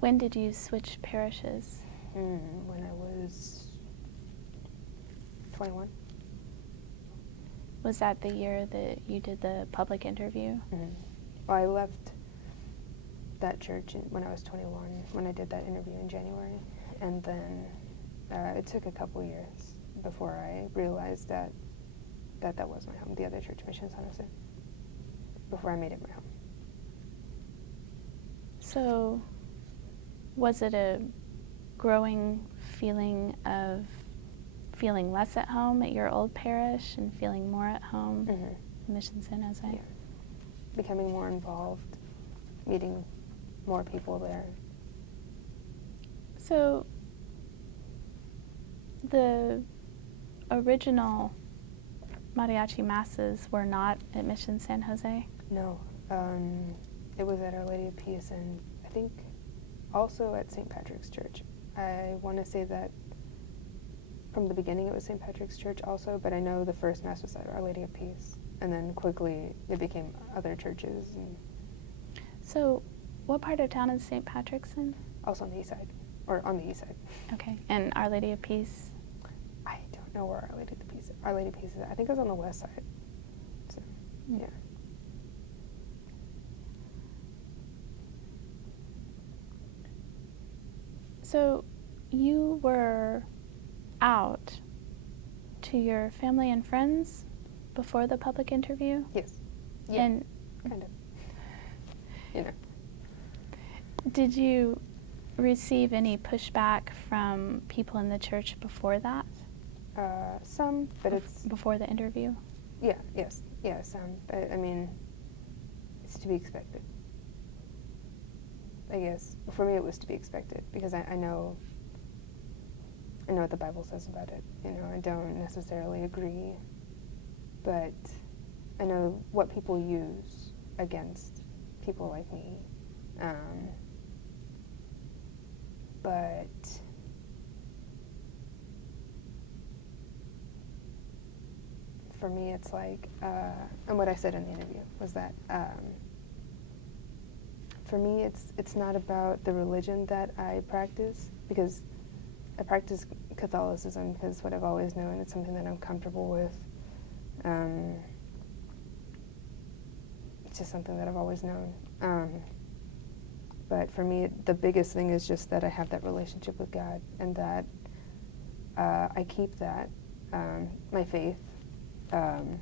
When did you switch parishes? When I was 21. Was that the year that you did the public interview? Well, I left that church when I was 21, when I did that interview in January, and then it took a couple years before I realized that was my home, the other church, Mission San Jose, before I made it my home. So, was it a growing feeling of feeling less at home at your old parish and feeling more at home in Mission San Jose? Yeah. Becoming more involved, meeting more people there. So, the original mariachi masses were not at Mission San Jose? No. It was at Our Lady of Peace, and I think also at St. Patrick's Church. I want to say that from the beginning it was St. Patrick's Church also, but I know the first Mass was at Our Lady of Peace, and then quickly it became other churches. And so, what part of town is St. Patrick's in? Also on the east side, or on the east side. Okay, and Our Lady of Peace? I don't know where Our Lady of Peace is. I think it was on the west side. So, yeah. So, you were out to your family and friends before the public interview? Yes. Yeah. And kind of. You know. Did you receive any pushback from people in the church before that? Some, but it's before the interview? Yeah. Yes. Yeah. Some. But, I mean, it's to be expected. I guess for me it was to be expected, because I know what the Bible says about it. You know, I don't necessarily agree, but I know what people use against people like me. But for me, it's like, and what I said in the interview was that for me, it's not about the religion that I practice, because I practice Catholicism because what I've always known, it's something that I'm comfortable with. It's just something that I've always known. But for me, the biggest thing is just that I have that relationship with God, and that I keep that, my faith. And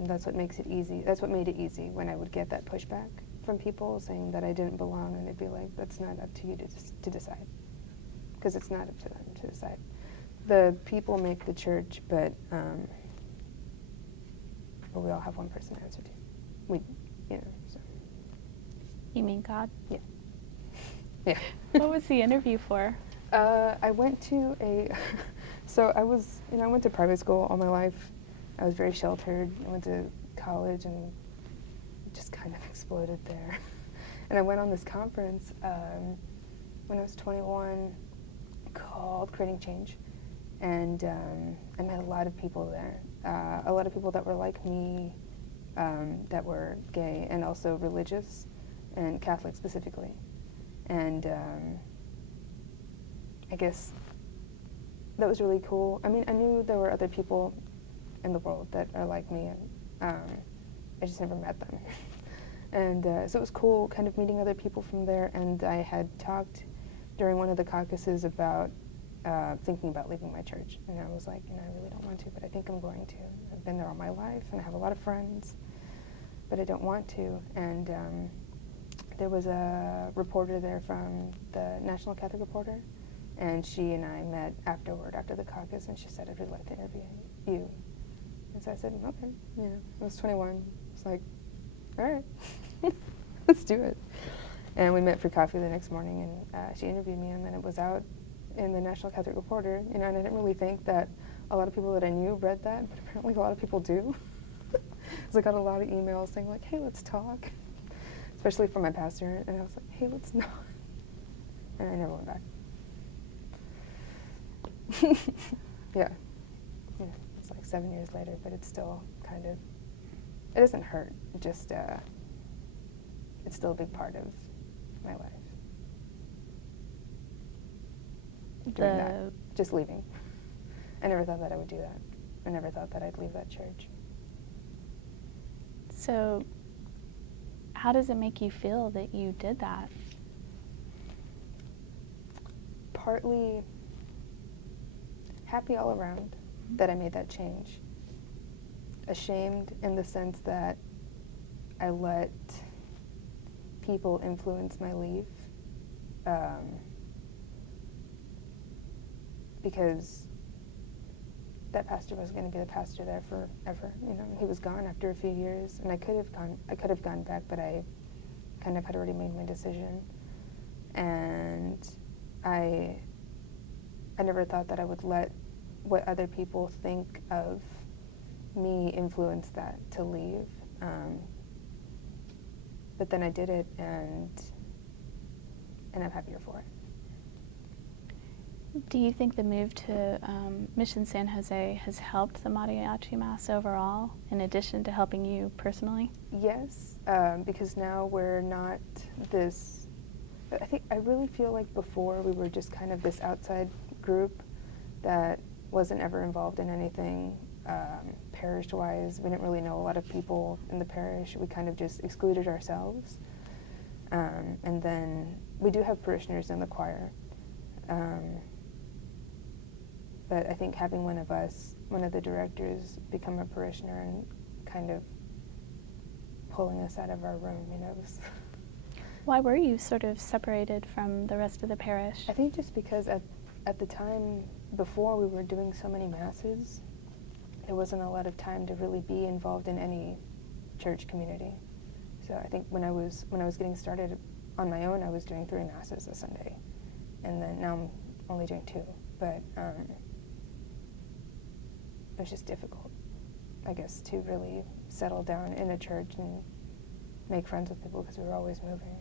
that's what makes it easy. That's what made it easy when I would get that pushback from people saying that I didn't belong, and they'd be like, that's not up to you to decide. Because it's not up to them to decide. The people make the church, but we all have one person to answer to. So. You mean God? Yeah. Yeah. What was the interview for? I went to so I went to private school all my life. I was very sheltered. I went to college and just kind of exploded there. And I went on this conference when I was 21 called Creating Change. And I met a lot of people there. A lot of people that were like me, that were gay and also religious, and Catholic specifically. And I guess that was really cool. I mean, I knew there were other people in the world that are like me, and I just never met them. And so it was cool kind of meeting other people from there, and I had talked during one of the caucuses about thinking about leaving my church. And I was like, I really don't want to, but I think I'm going to. I've been there all my life, and I have a lot of friends, but I don't want to. And there was a reporter there from the National Catholic Reporter, and she and I met after the caucus, and she said, I'd really like to interview you. And so I said, okay. I was 21. It's like, all right, let's do it. And we met for coffee the next morning, and she interviewed me, and then it was out in the National Catholic Reporter, and I didn't really think that a lot of people that I knew read that, but apparently a lot of people do. So I got a lot of emails saying like, hey, let's talk, especially from my pastor, and I was like, hey, let's not. And I never went back. Yeah. It's like 7 years later, but it's still kind of, it doesn't hurt, just, it's still a big part of my life. Doing that, just leaving. I never thought that I would do that. I never thought that I'd leave that church. So, how does it make you feel that you did that? Partly happy all around that I made that change. Ashamed in the sense that I let people influence my leave. Because that pastor was going to be the pastor there forever. You know, he was gone after a few years, and I could have gone back, but I kind of had already made my decision, and I never thought that I would let what other people think of me influence that to leave. But then I did it, and I'm happier for it. Do you think the move to Mission San Jose has helped the Mariachi Mass overall, in addition to helping you personally? Yes, because now we're not this, I really feel like before we were just kind of this outside group that wasn't ever involved in anything parish-wise. We didn't really know a lot of people in the parish. We kind of just excluded ourselves. And then we do have parishioners in the choir. But I think having one of the directors, become a parishioner and kind of pulling us out of our room, you know. Why were you sort of separated from the rest of the parish? I think just because at the time before we were doing so many masses, there wasn't a lot of time to really be involved in any church community. So I think when I was getting started on my own, I was doing 3 masses a Sunday, and then now I'm only doing 2. But it was just difficult, I guess, to really settle down in a church and make friends with people because we were always moving.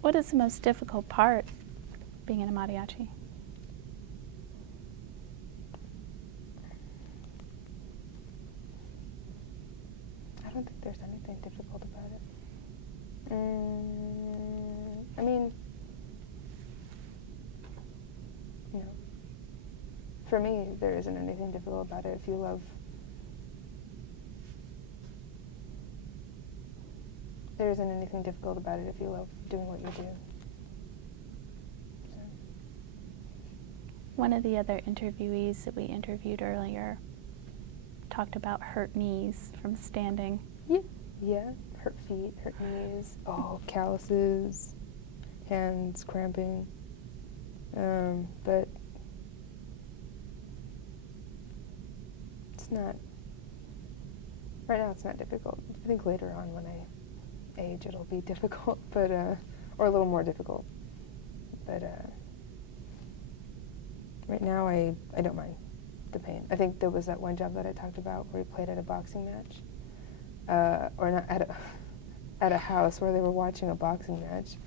What is the most difficult part being in a mariachi? I don't think there's anything difficult about it. I mean, no. For me, there isn't anything difficult about it. If you love, there isn't anything difficult about it if you love doing what you do. So. One of the other interviewees that we interviewed earlier talked about hurt knees from standing. Yeah, hurt feet, hurt knees, calluses, hands cramping. But it's not, right now it's not difficult. I think later on when I age it'll be difficult, but, or a little more difficult. But right now I don't mind the pain. I think there was that one job that I talked about where we played at a boxing match. Or not at a house where they were watching a boxing match.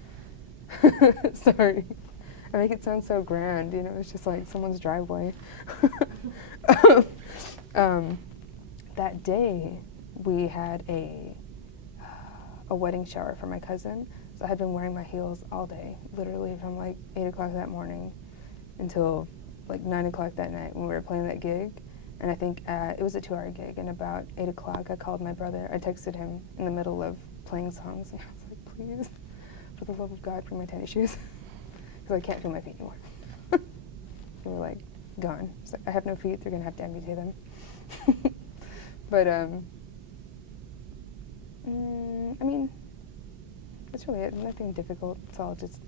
Sorry, I make it sound so grand. You know, it's just like someone's driveway. That day, we had a wedding shower for my cousin. So I had been wearing my heels all day, literally from like 8 o'clock that morning until like 9 o'clock that night when we were playing that gig. And I think it was a 2-hour gig, and about 8 o'clock I called my brother. I texted him in the middle of playing songs, and I was like, please, for the love of God, bring my tennis shoes, because I can't feel my feet anymore. They were like, gone. So I have no feet, they're going to have to amputate them. But, I mean, that's really it. Nothing difficult. It's all just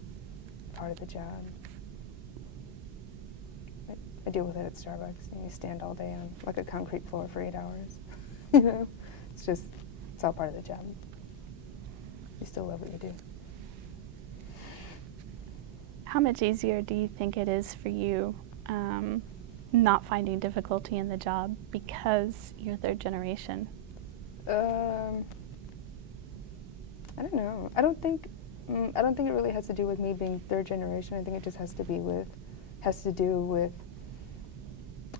part of the job. I deal with it at Starbucks. And you stand all day on like a concrete floor for 8 hours. You know, it's all part of the job. You still love what you do. How much easier do you think it is for you not finding difficulty in the job because you're third generation? I don't know. I don't think it really has to do with me being third generation. I think it just has to do with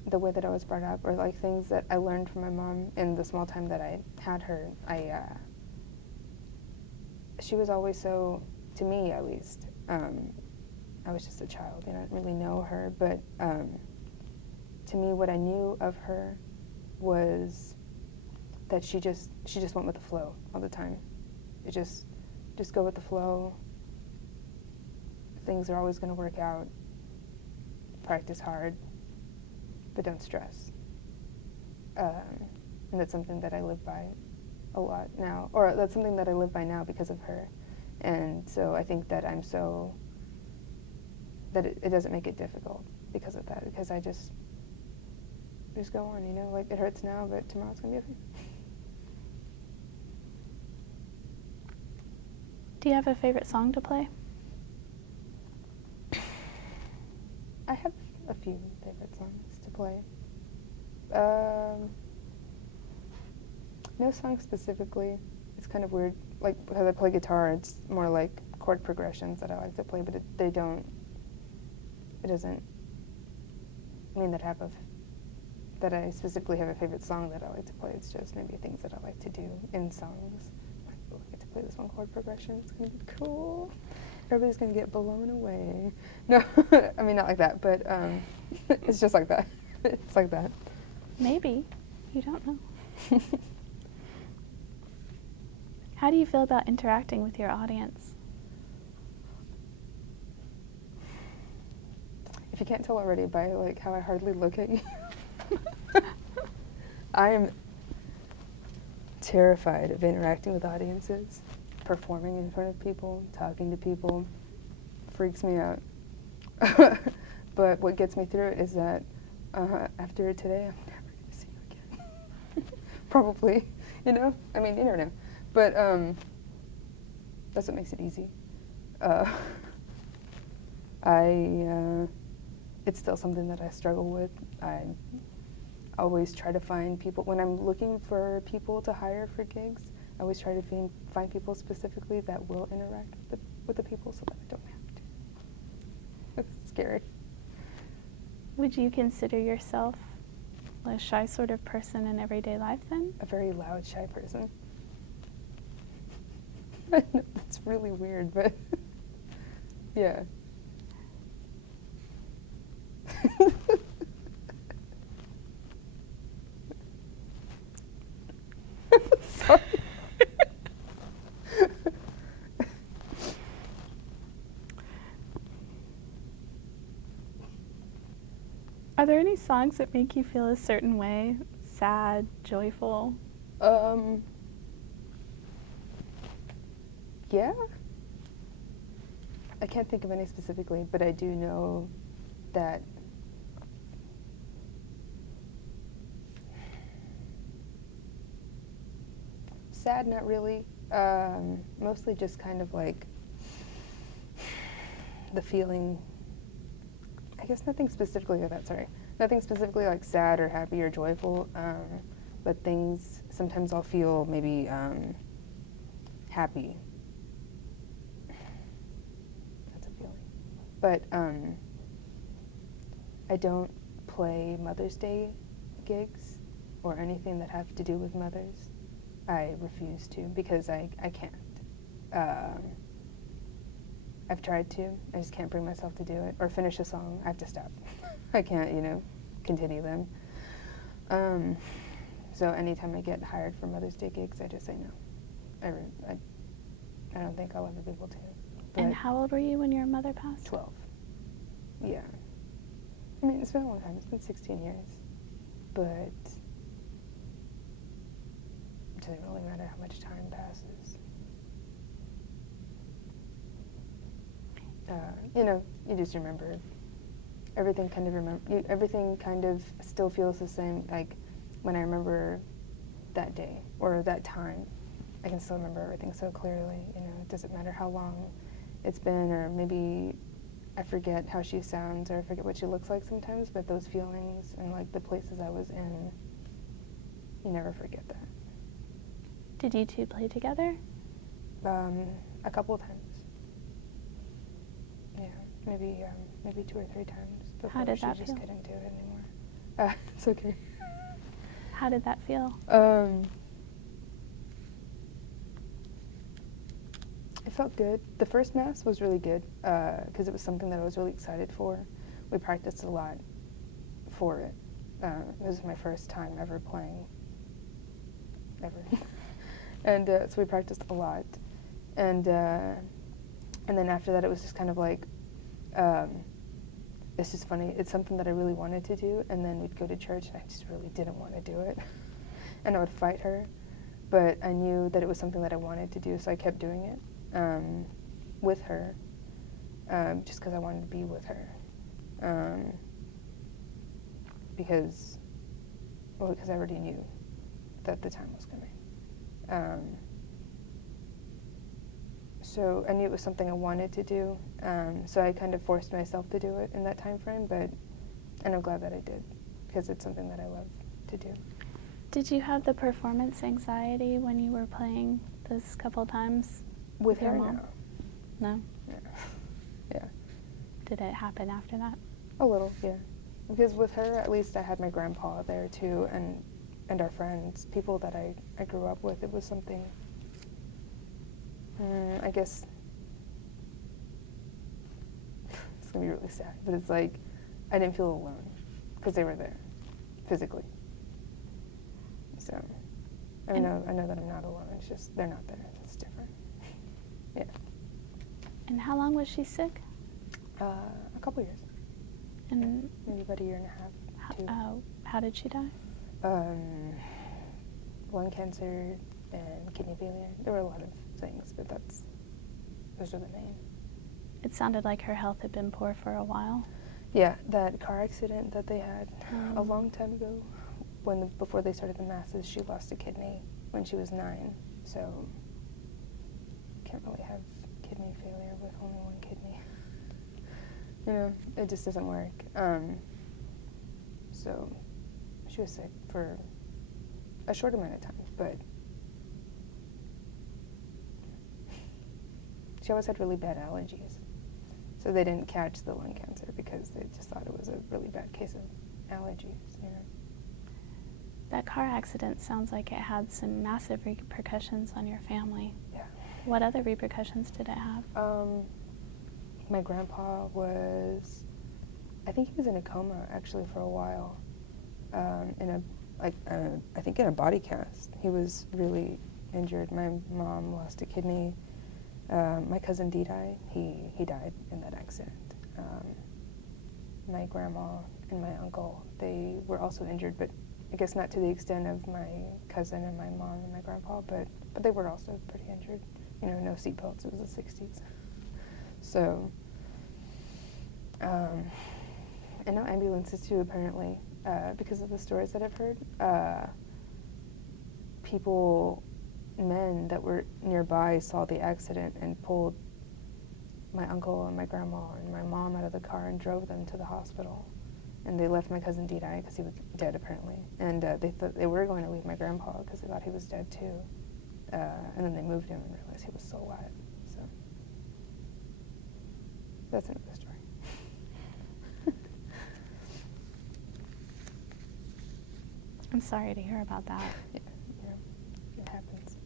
the way that I was brought up, or like things that I learned from my mom in the small time that I had her. She was always so, to me at least, I was just a child, you know, I didn't really know her, but to me what I knew of her was that she just went with the flow all the time. It just go with the flow. Things are always going to work out. Practice hard, but don't stress. And that's something that I live by a lot now, or that's something that I live by now because of her. And so I think that it doesn't make it difficult because of that, because I just go on, you know, like it hurts now, but tomorrow's going to be okay. Do you have a favorite song to play? I have a few favorite songs to play. No song specifically. It's kind of weird. Like, because I play guitar, it's more like chord progressions that I like to play, but it doesn't mean that that I specifically have a favorite song that I like to play. It's just maybe things that I like to do in songs. Like, I get to play this one chord progression. It's going to be cool. Everybody's going to get blown away. No, I mean, not like that, but it's just like that. It's like that. Maybe. You don't know. How do you feel about interacting with your audience? If you can't tell already by like how I hardly look at you, I am terrified of interacting with audiences, performing in front of people, talking to people. Freaks me out. But what gets me through it is that after today, I'm never going to see you again. Probably, you know? I mean, you never know. But that's what makes it easy. It's still something that I struggle with. I always try to find people, when I'm looking for people to hire for gigs, I always try to find people specifically that will interact with the people so that I don't have to. It's scary. Would you consider yourself a shy sort of person in everyday life then? A very loud, shy person. I know, that's really weird, but yeah. Sorry. Are there any songs that make you feel a certain way? Sad, joyful? Yeah. I can't think of any specifically, but I do know that sad, not really. Mostly just kind of like the feeling, I guess nothing specifically like that, sorry. Nothing specifically like sad or happy or joyful, but things, sometimes I'll feel maybe happy. That's a feeling. But I don't play Mother's Day gigs or anything that have to do with mothers. I refuse to because I can't. I've tried to. I just can't bring myself to do it. Or finish a song. I have to stop. I can't, continue them. So anytime I get hired for Mother's Day gigs, I just say no. I don't think I'll ever be able to. But And how old were you when your mother passed? 12. Yeah. I mean, it's been a long time. It's been 16 years. But it doesn't really matter how much time passes. You just remember everything kind of still feels the same. Like when I remember that day or that time, I can still remember everything so clearly. You know, it doesn't matter how long it's been, or maybe I forget how she sounds, or I forget what she looks like sometimes, but those feelings and like the places I was in, you never forget that. Did you two play together? A couple of times. Yeah, maybe 2 or 3 times before How did she that just feel? couldn't do it anymore. It's okay. How did that feel? It felt good. The first Mass was really good because it was something that I was really excited for. We practiced a lot for it. It was my first time ever playing, ever. And so we practiced a lot. And then after that, it was just kind of like, it's just funny. It's something that I really wanted to do, and then we'd go to church, and I just really didn't want to do it. And I would fight her, but I knew that it was something that I wanted to do, so I kept doing it with her, just because I wanted to be with her. Because I already knew that the time was coming. So I knew it was something I wanted to do, so I kind of forced myself to do it in that time frame, and I'm glad that I did, because it's something that I love to do. Did you have the performance anxiety when you were playing those couple times With your her, mom? No? Yeah. Yeah. Did it happen after that? A little, yeah. Because with her, at least I had my grandpa there too, and our friends, people that I grew up with. It was something, I guess, it's going to be really sad, but it's like I didn't feel alone because they were there physically. So I know that I'm not alone. It's just they're not there. It's different. Yeah. And how long was she sick? A couple years. And Maybe about a year and a half. 2. How did she die? Lung cancer and kidney failure. There were a lot of things, but those are the main. It sounded like her health had been poor for a while. Yeah, that car accident that they had a long time ago, before they started the Masses, she lost a kidney when she was 9. So can't really have kidney failure with only one kidney. You know, it just doesn't work. So she was sick for a short amount of time, but she always had really bad allergies. So they didn't catch the lung cancer because they just thought it was a really bad case of allergies, you know. That car accident sounds like it had some massive repercussions on your family. Yeah. What other repercussions did it have? My grandpa I think he was in a coma actually for a while, I think in a body cast. He was really injured. My mom lost a kidney. My cousin D-Dye, he died in that accident. My grandma and my uncle, they were also injured, but I guess not to the extent of my cousin and my mom and my grandpa, but they were also pretty injured. You know, no seatbelts, it was the 60s. So, and no ambulances too, apparently, because of the stories that I've heard. Men that were nearby saw the accident and pulled my uncle and my grandma and my mom out of the car and drove them to the hospital. And they left my cousin D-Dye because he was dead, apparently. And they thought they were going to leave my grandpa because they thought he was dead too. And then they moved him and realized he was still alive. So that's another story. I'm sorry to hear about that. Yeah, it happens.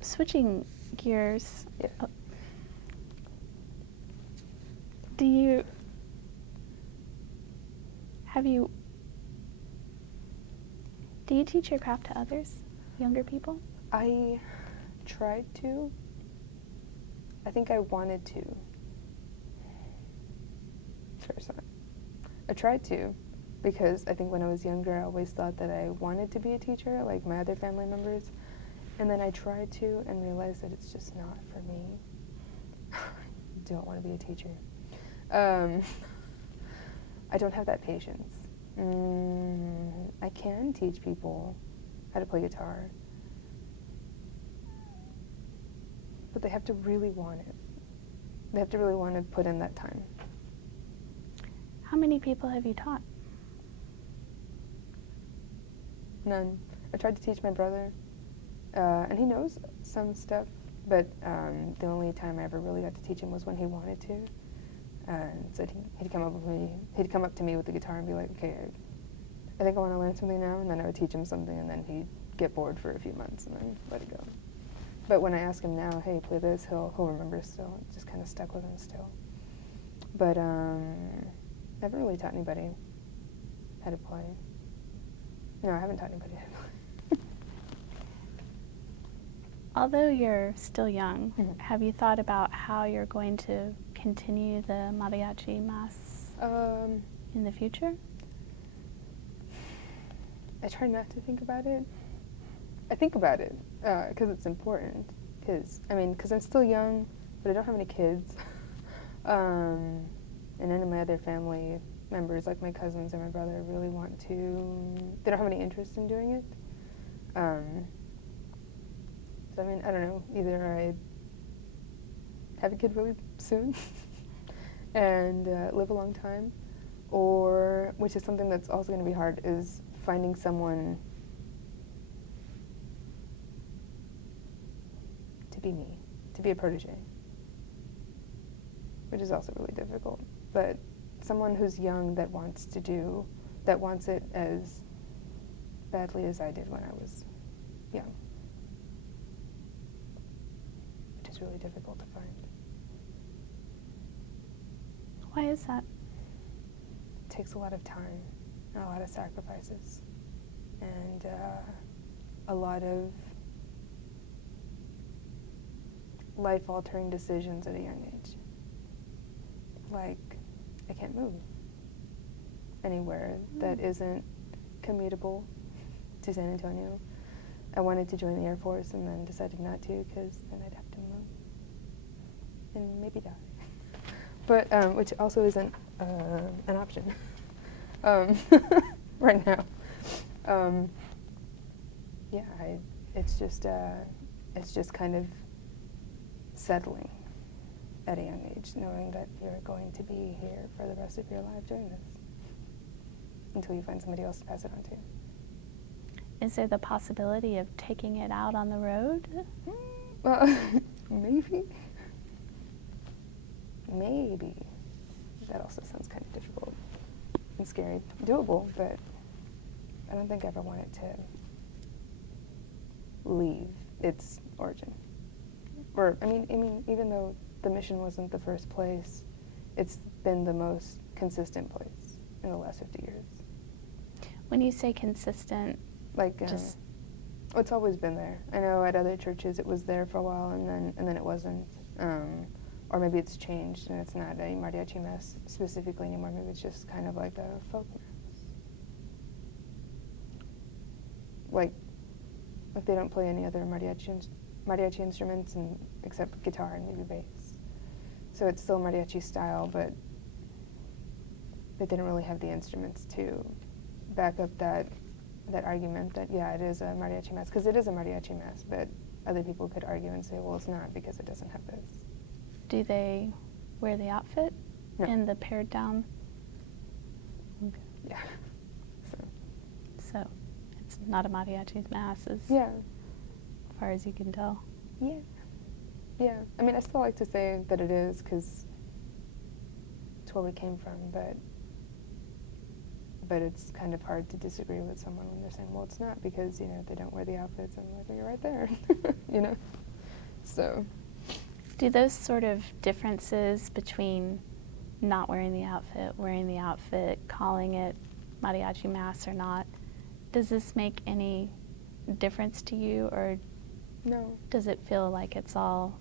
Switching gears. Yeah. Do you teach your craft to others, younger people? I tried to. I think I wanted to. I tried to, because I think when I was younger, I always thought that I wanted to be a teacher, like my other family members. And then I tried to and realized that it's just not for me. don't want to be a teacher. I don't have that patience. I can teach people how to play guitar, but they have to really want it. They have to really want to put in that time. How many people have you taught? None. I tried to teach my brother, and he knows some stuff, but the only time I ever really got to teach him was when he wanted to. And so he'd come up to me with the guitar and be like, okay, I think I want to learn something now, and then I would teach him something, and then he'd get bored for a few months and then let it go. But when I ask him now, hey, play this, he'll remember still. It just kind of stuck with him still. But I haven't really taught anybody how to play. No, I haven't taught anybody how to play. Although you're still young, Mm-hmm. have you thought about how you're going to continue the mariachi mass in the future? I try not to think about it. I think about it because it's important. Because I'm still young, but I don't have any kids. And none of my other family members, like my cousins and my brother, really want to. They don't have any interest in doing it. So I don't know. Either I have a kid really soon and live a long time, or, which is something that's also going to be hard, is finding someone to be me, to be a protege, which is also really difficult. But someone who's young that wants it as badly as I did when I was young, which is really difficult to find. Why is that? It takes a lot of time and a lot of sacrifices and a lot of life-altering decisions at a young age. Like, I can't move anywhere that isn't commutable to San Antonio. I wanted to join the Air Force and then decided not to because then I'd have to move and maybe die. But, which also isn't an option right now. It's just kind of settling at a young age, knowing that you're going to be here for the rest of your life doing this until you find somebody else to pass it on to. Is there the possibility of taking it out on the road? Well, maybe. Maybe. That also sounds kind of difficult and scary. Doable, but I don't think I ever want it to leave its origin. Or, even though the mission wasn't the first place, it's been the most consistent place in the last 50 years. When you say consistent, it's always been there. I know at other churches it was there for a while and then it wasn't. Or maybe it's changed and it's not a mariachi mass specifically anymore. Maybe it's just kind of like a folk mass. Like they don't play any other mariachi instruments except guitar and maybe bass. So it's still mariachi style, but they didn't really have the instruments to back up that argument that, yeah, it is a mariachi mass, because it is a mariachi mass, but other people could argue and say, well, it's not because it doesn't have this. Do they wear the outfit and the pared down? Okay. Yeah. So it's not a mariachi mass as far as you can tell. Yeah. Yeah. I still like to say that it is because it's where we came from, but it's kind of hard to disagree with someone when they're saying, well, it's not because, they don't wear the outfits. And I'm like, well, you're right there, So. Do those sort of differences between not wearing the outfit, calling it mariachi mass or not, does this make any difference to you, or no? Does it feel like it's all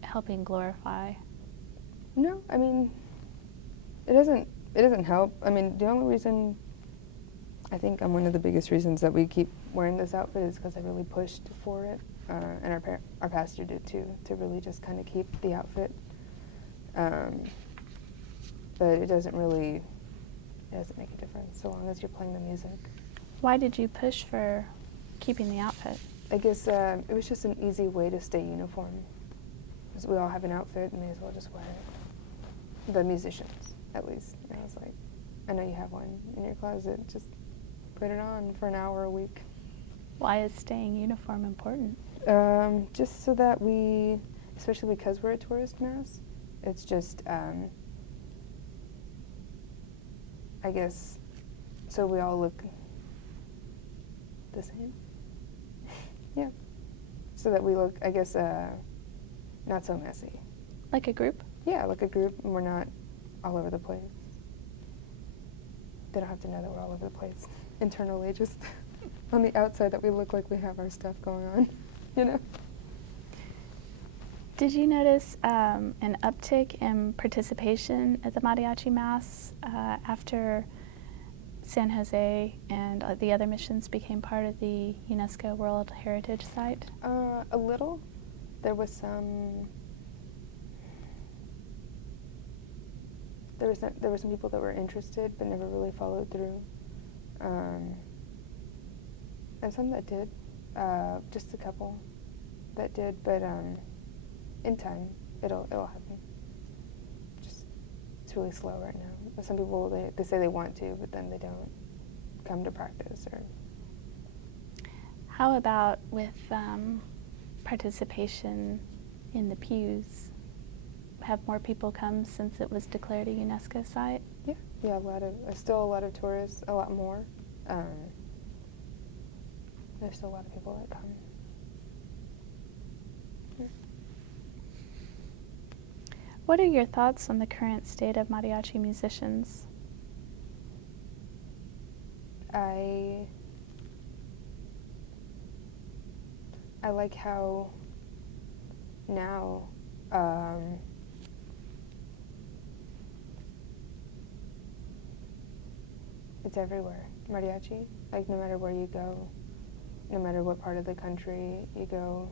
helping glorify? No, it doesn't help. The only reason, I think one of the biggest reasons that we keep wearing this outfit is because I really pushed for it and our pastor did too, to really just kind of keep the outfit. But it doesn't make a difference so long as you're playing the music. Why did you push for keeping the outfit? I guess it was just an easy way to stay uniform. Because we all have an outfit, and may as well just wear it. The musicians, at least. And I was like, I know you have one in your closet. Just put it on for an hour a week. Why is staying uniform important? Just so that we, especially because we're a tourist mass, it's just, I guess, so we all look the same. Yeah. So that we look, I guess, not so messy. Like a group? Yeah, like a group, and we're not all over the place. They don't have to know that we're all over the place internally, just on the outside that we look like we have our stuff going on, you know? Did you notice an uptick in participation at the Mariachi Mass after San Jose and the other missions became part of the UNESCO World Heritage Site? A little. There was some people that were interested but never really followed through, and some that did. Just a couple that did, but in time it'll happen. Just it's really slow right now. Some people they say they want to, but then they don't come to practice. Or how about with participation in the pews? Have more people come since it was declared a UNESCO site? Yeah, still a lot of tourists, a lot more. There's still a lot of people that come. Yeah. What are your thoughts on the current state of mariachi musicians? I like how now it's everywhere. Mariachi, like no matter where you go, no matter what part of the country you go,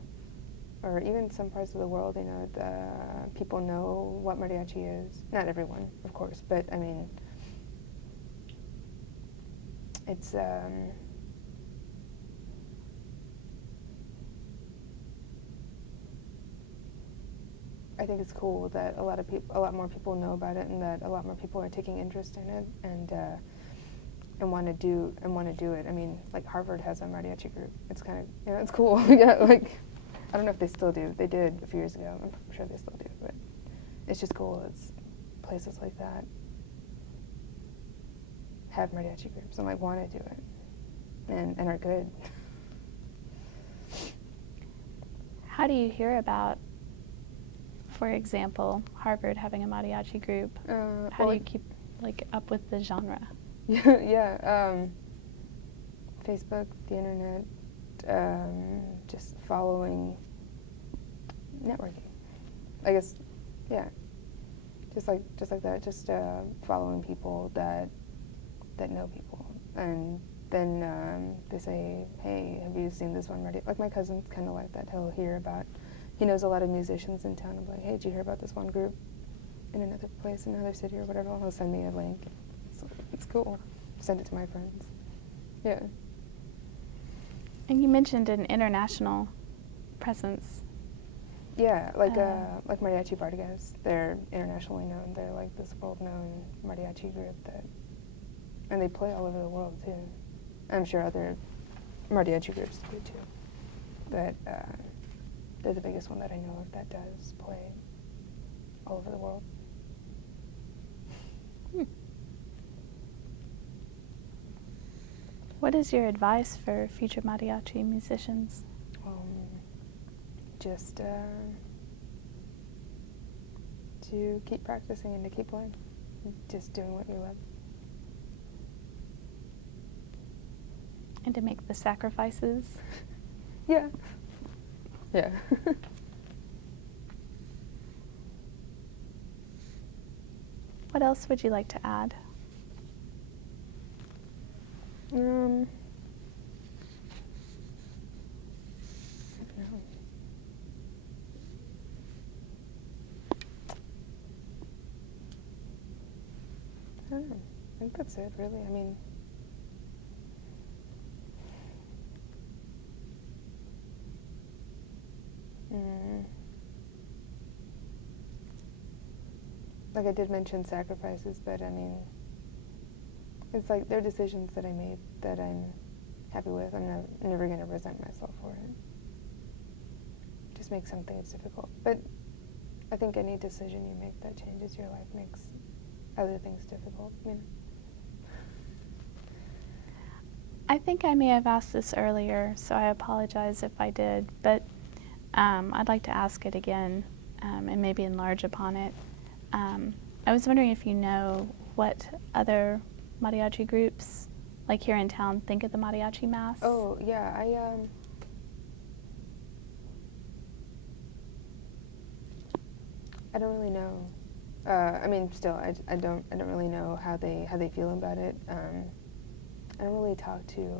or even some parts of the world, you know, people know what mariachi is. Not everyone, of course, but I mean, it's I think it's cool that a lot more people know about it, and that a lot more people are taking interest in it, and want to do it. I mean, like Harvard has a mariachi group. It's kind of, you know, it's cool. Yeah, like I don't know if they still do. They did a few years ago. I'm sure they still do, but it's just cool. It's places like that have mariachi groups and like want to do it, and are good. How do you hear about, for example, Harvard having a mariachi group? How do you keep up with the genre? Yeah, Facebook, the internet, just following, networking. I guess, yeah, just like that. Just following people that know people, and then they say, "Hey, have you seen this one already?" Like my cousin's kind of like that. He'll hear about. He knows a lot of musicians in town. I'm like, "Hey, did you hear about this one group in another place, in another city, or whatever?" He'll send me a link. It's cool. Send it to my friends. Yeah. And you mentioned an international presence. Yeah, like Mariachi Vargas. They're internationally known. They're like this world-known mariachi group and they play all over the world too. I'm sure other mariachi groups do too, but they're the biggest one that I know of that does play all over the world. What is your advice for future mariachi musicians? Just to keep practicing and to keep playing. Just doing what you love. And to make the sacrifices? Yeah. Yeah. What else would you like to add? I don't know. don't know. I think that's it, really. I mean, like I did mention sacrifices, but I mean, it's like they're decisions that I made that I'm happy with. I'm never going to resent myself for it. Just make some things difficult. But I think any decision you make that changes your life makes other things difficult, you know? I think I may have asked this earlier, so I apologize if I did, but I'd like to ask it again and maybe enlarge upon it. I was wondering if you know what other mariachi groups, like here in town, think of the mariachi mass? Oh, yeah, I don't really know. I mean, still, I don't really know how they feel about it. I don't really talk to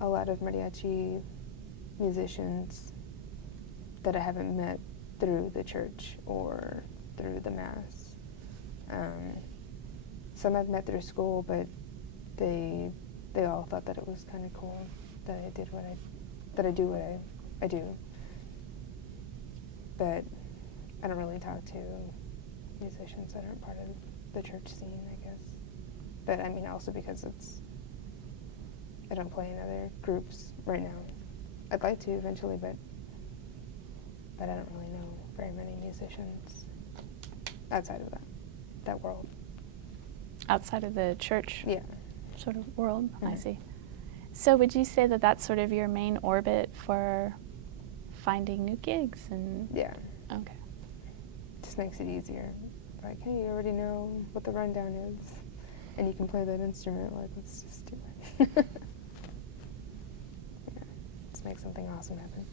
a lot of mariachi musicians that I haven't met through the church or through the mass. Some I've met through school, but they all thought that it was kind of cool that I do what I do. But I don't really talk to musicians that aren't part of the church scene, I guess. But I mean, also because I don't play in other groups right now. I'd like to eventually, but I don't really know very many musicians outside of that world. Outside of the church sort of world? Mm-hmm. I see. So would you say that that's sort of your main orbit for finding new gigs? And Yeah. Okay. Just makes it easier. Like, hey, you already know what the rundown is, and you can play that instrument. Like, let's just do it. Yeah, just make something awesome happen.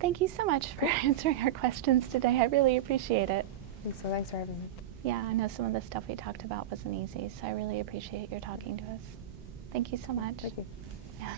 Thank you so much for answering our questions today. I really appreciate it. So thanks for having me. Yeah, I know some of the stuff we talked about wasn't easy, so I really appreciate your talking to us. Thank you so much. Thank you. Yeah.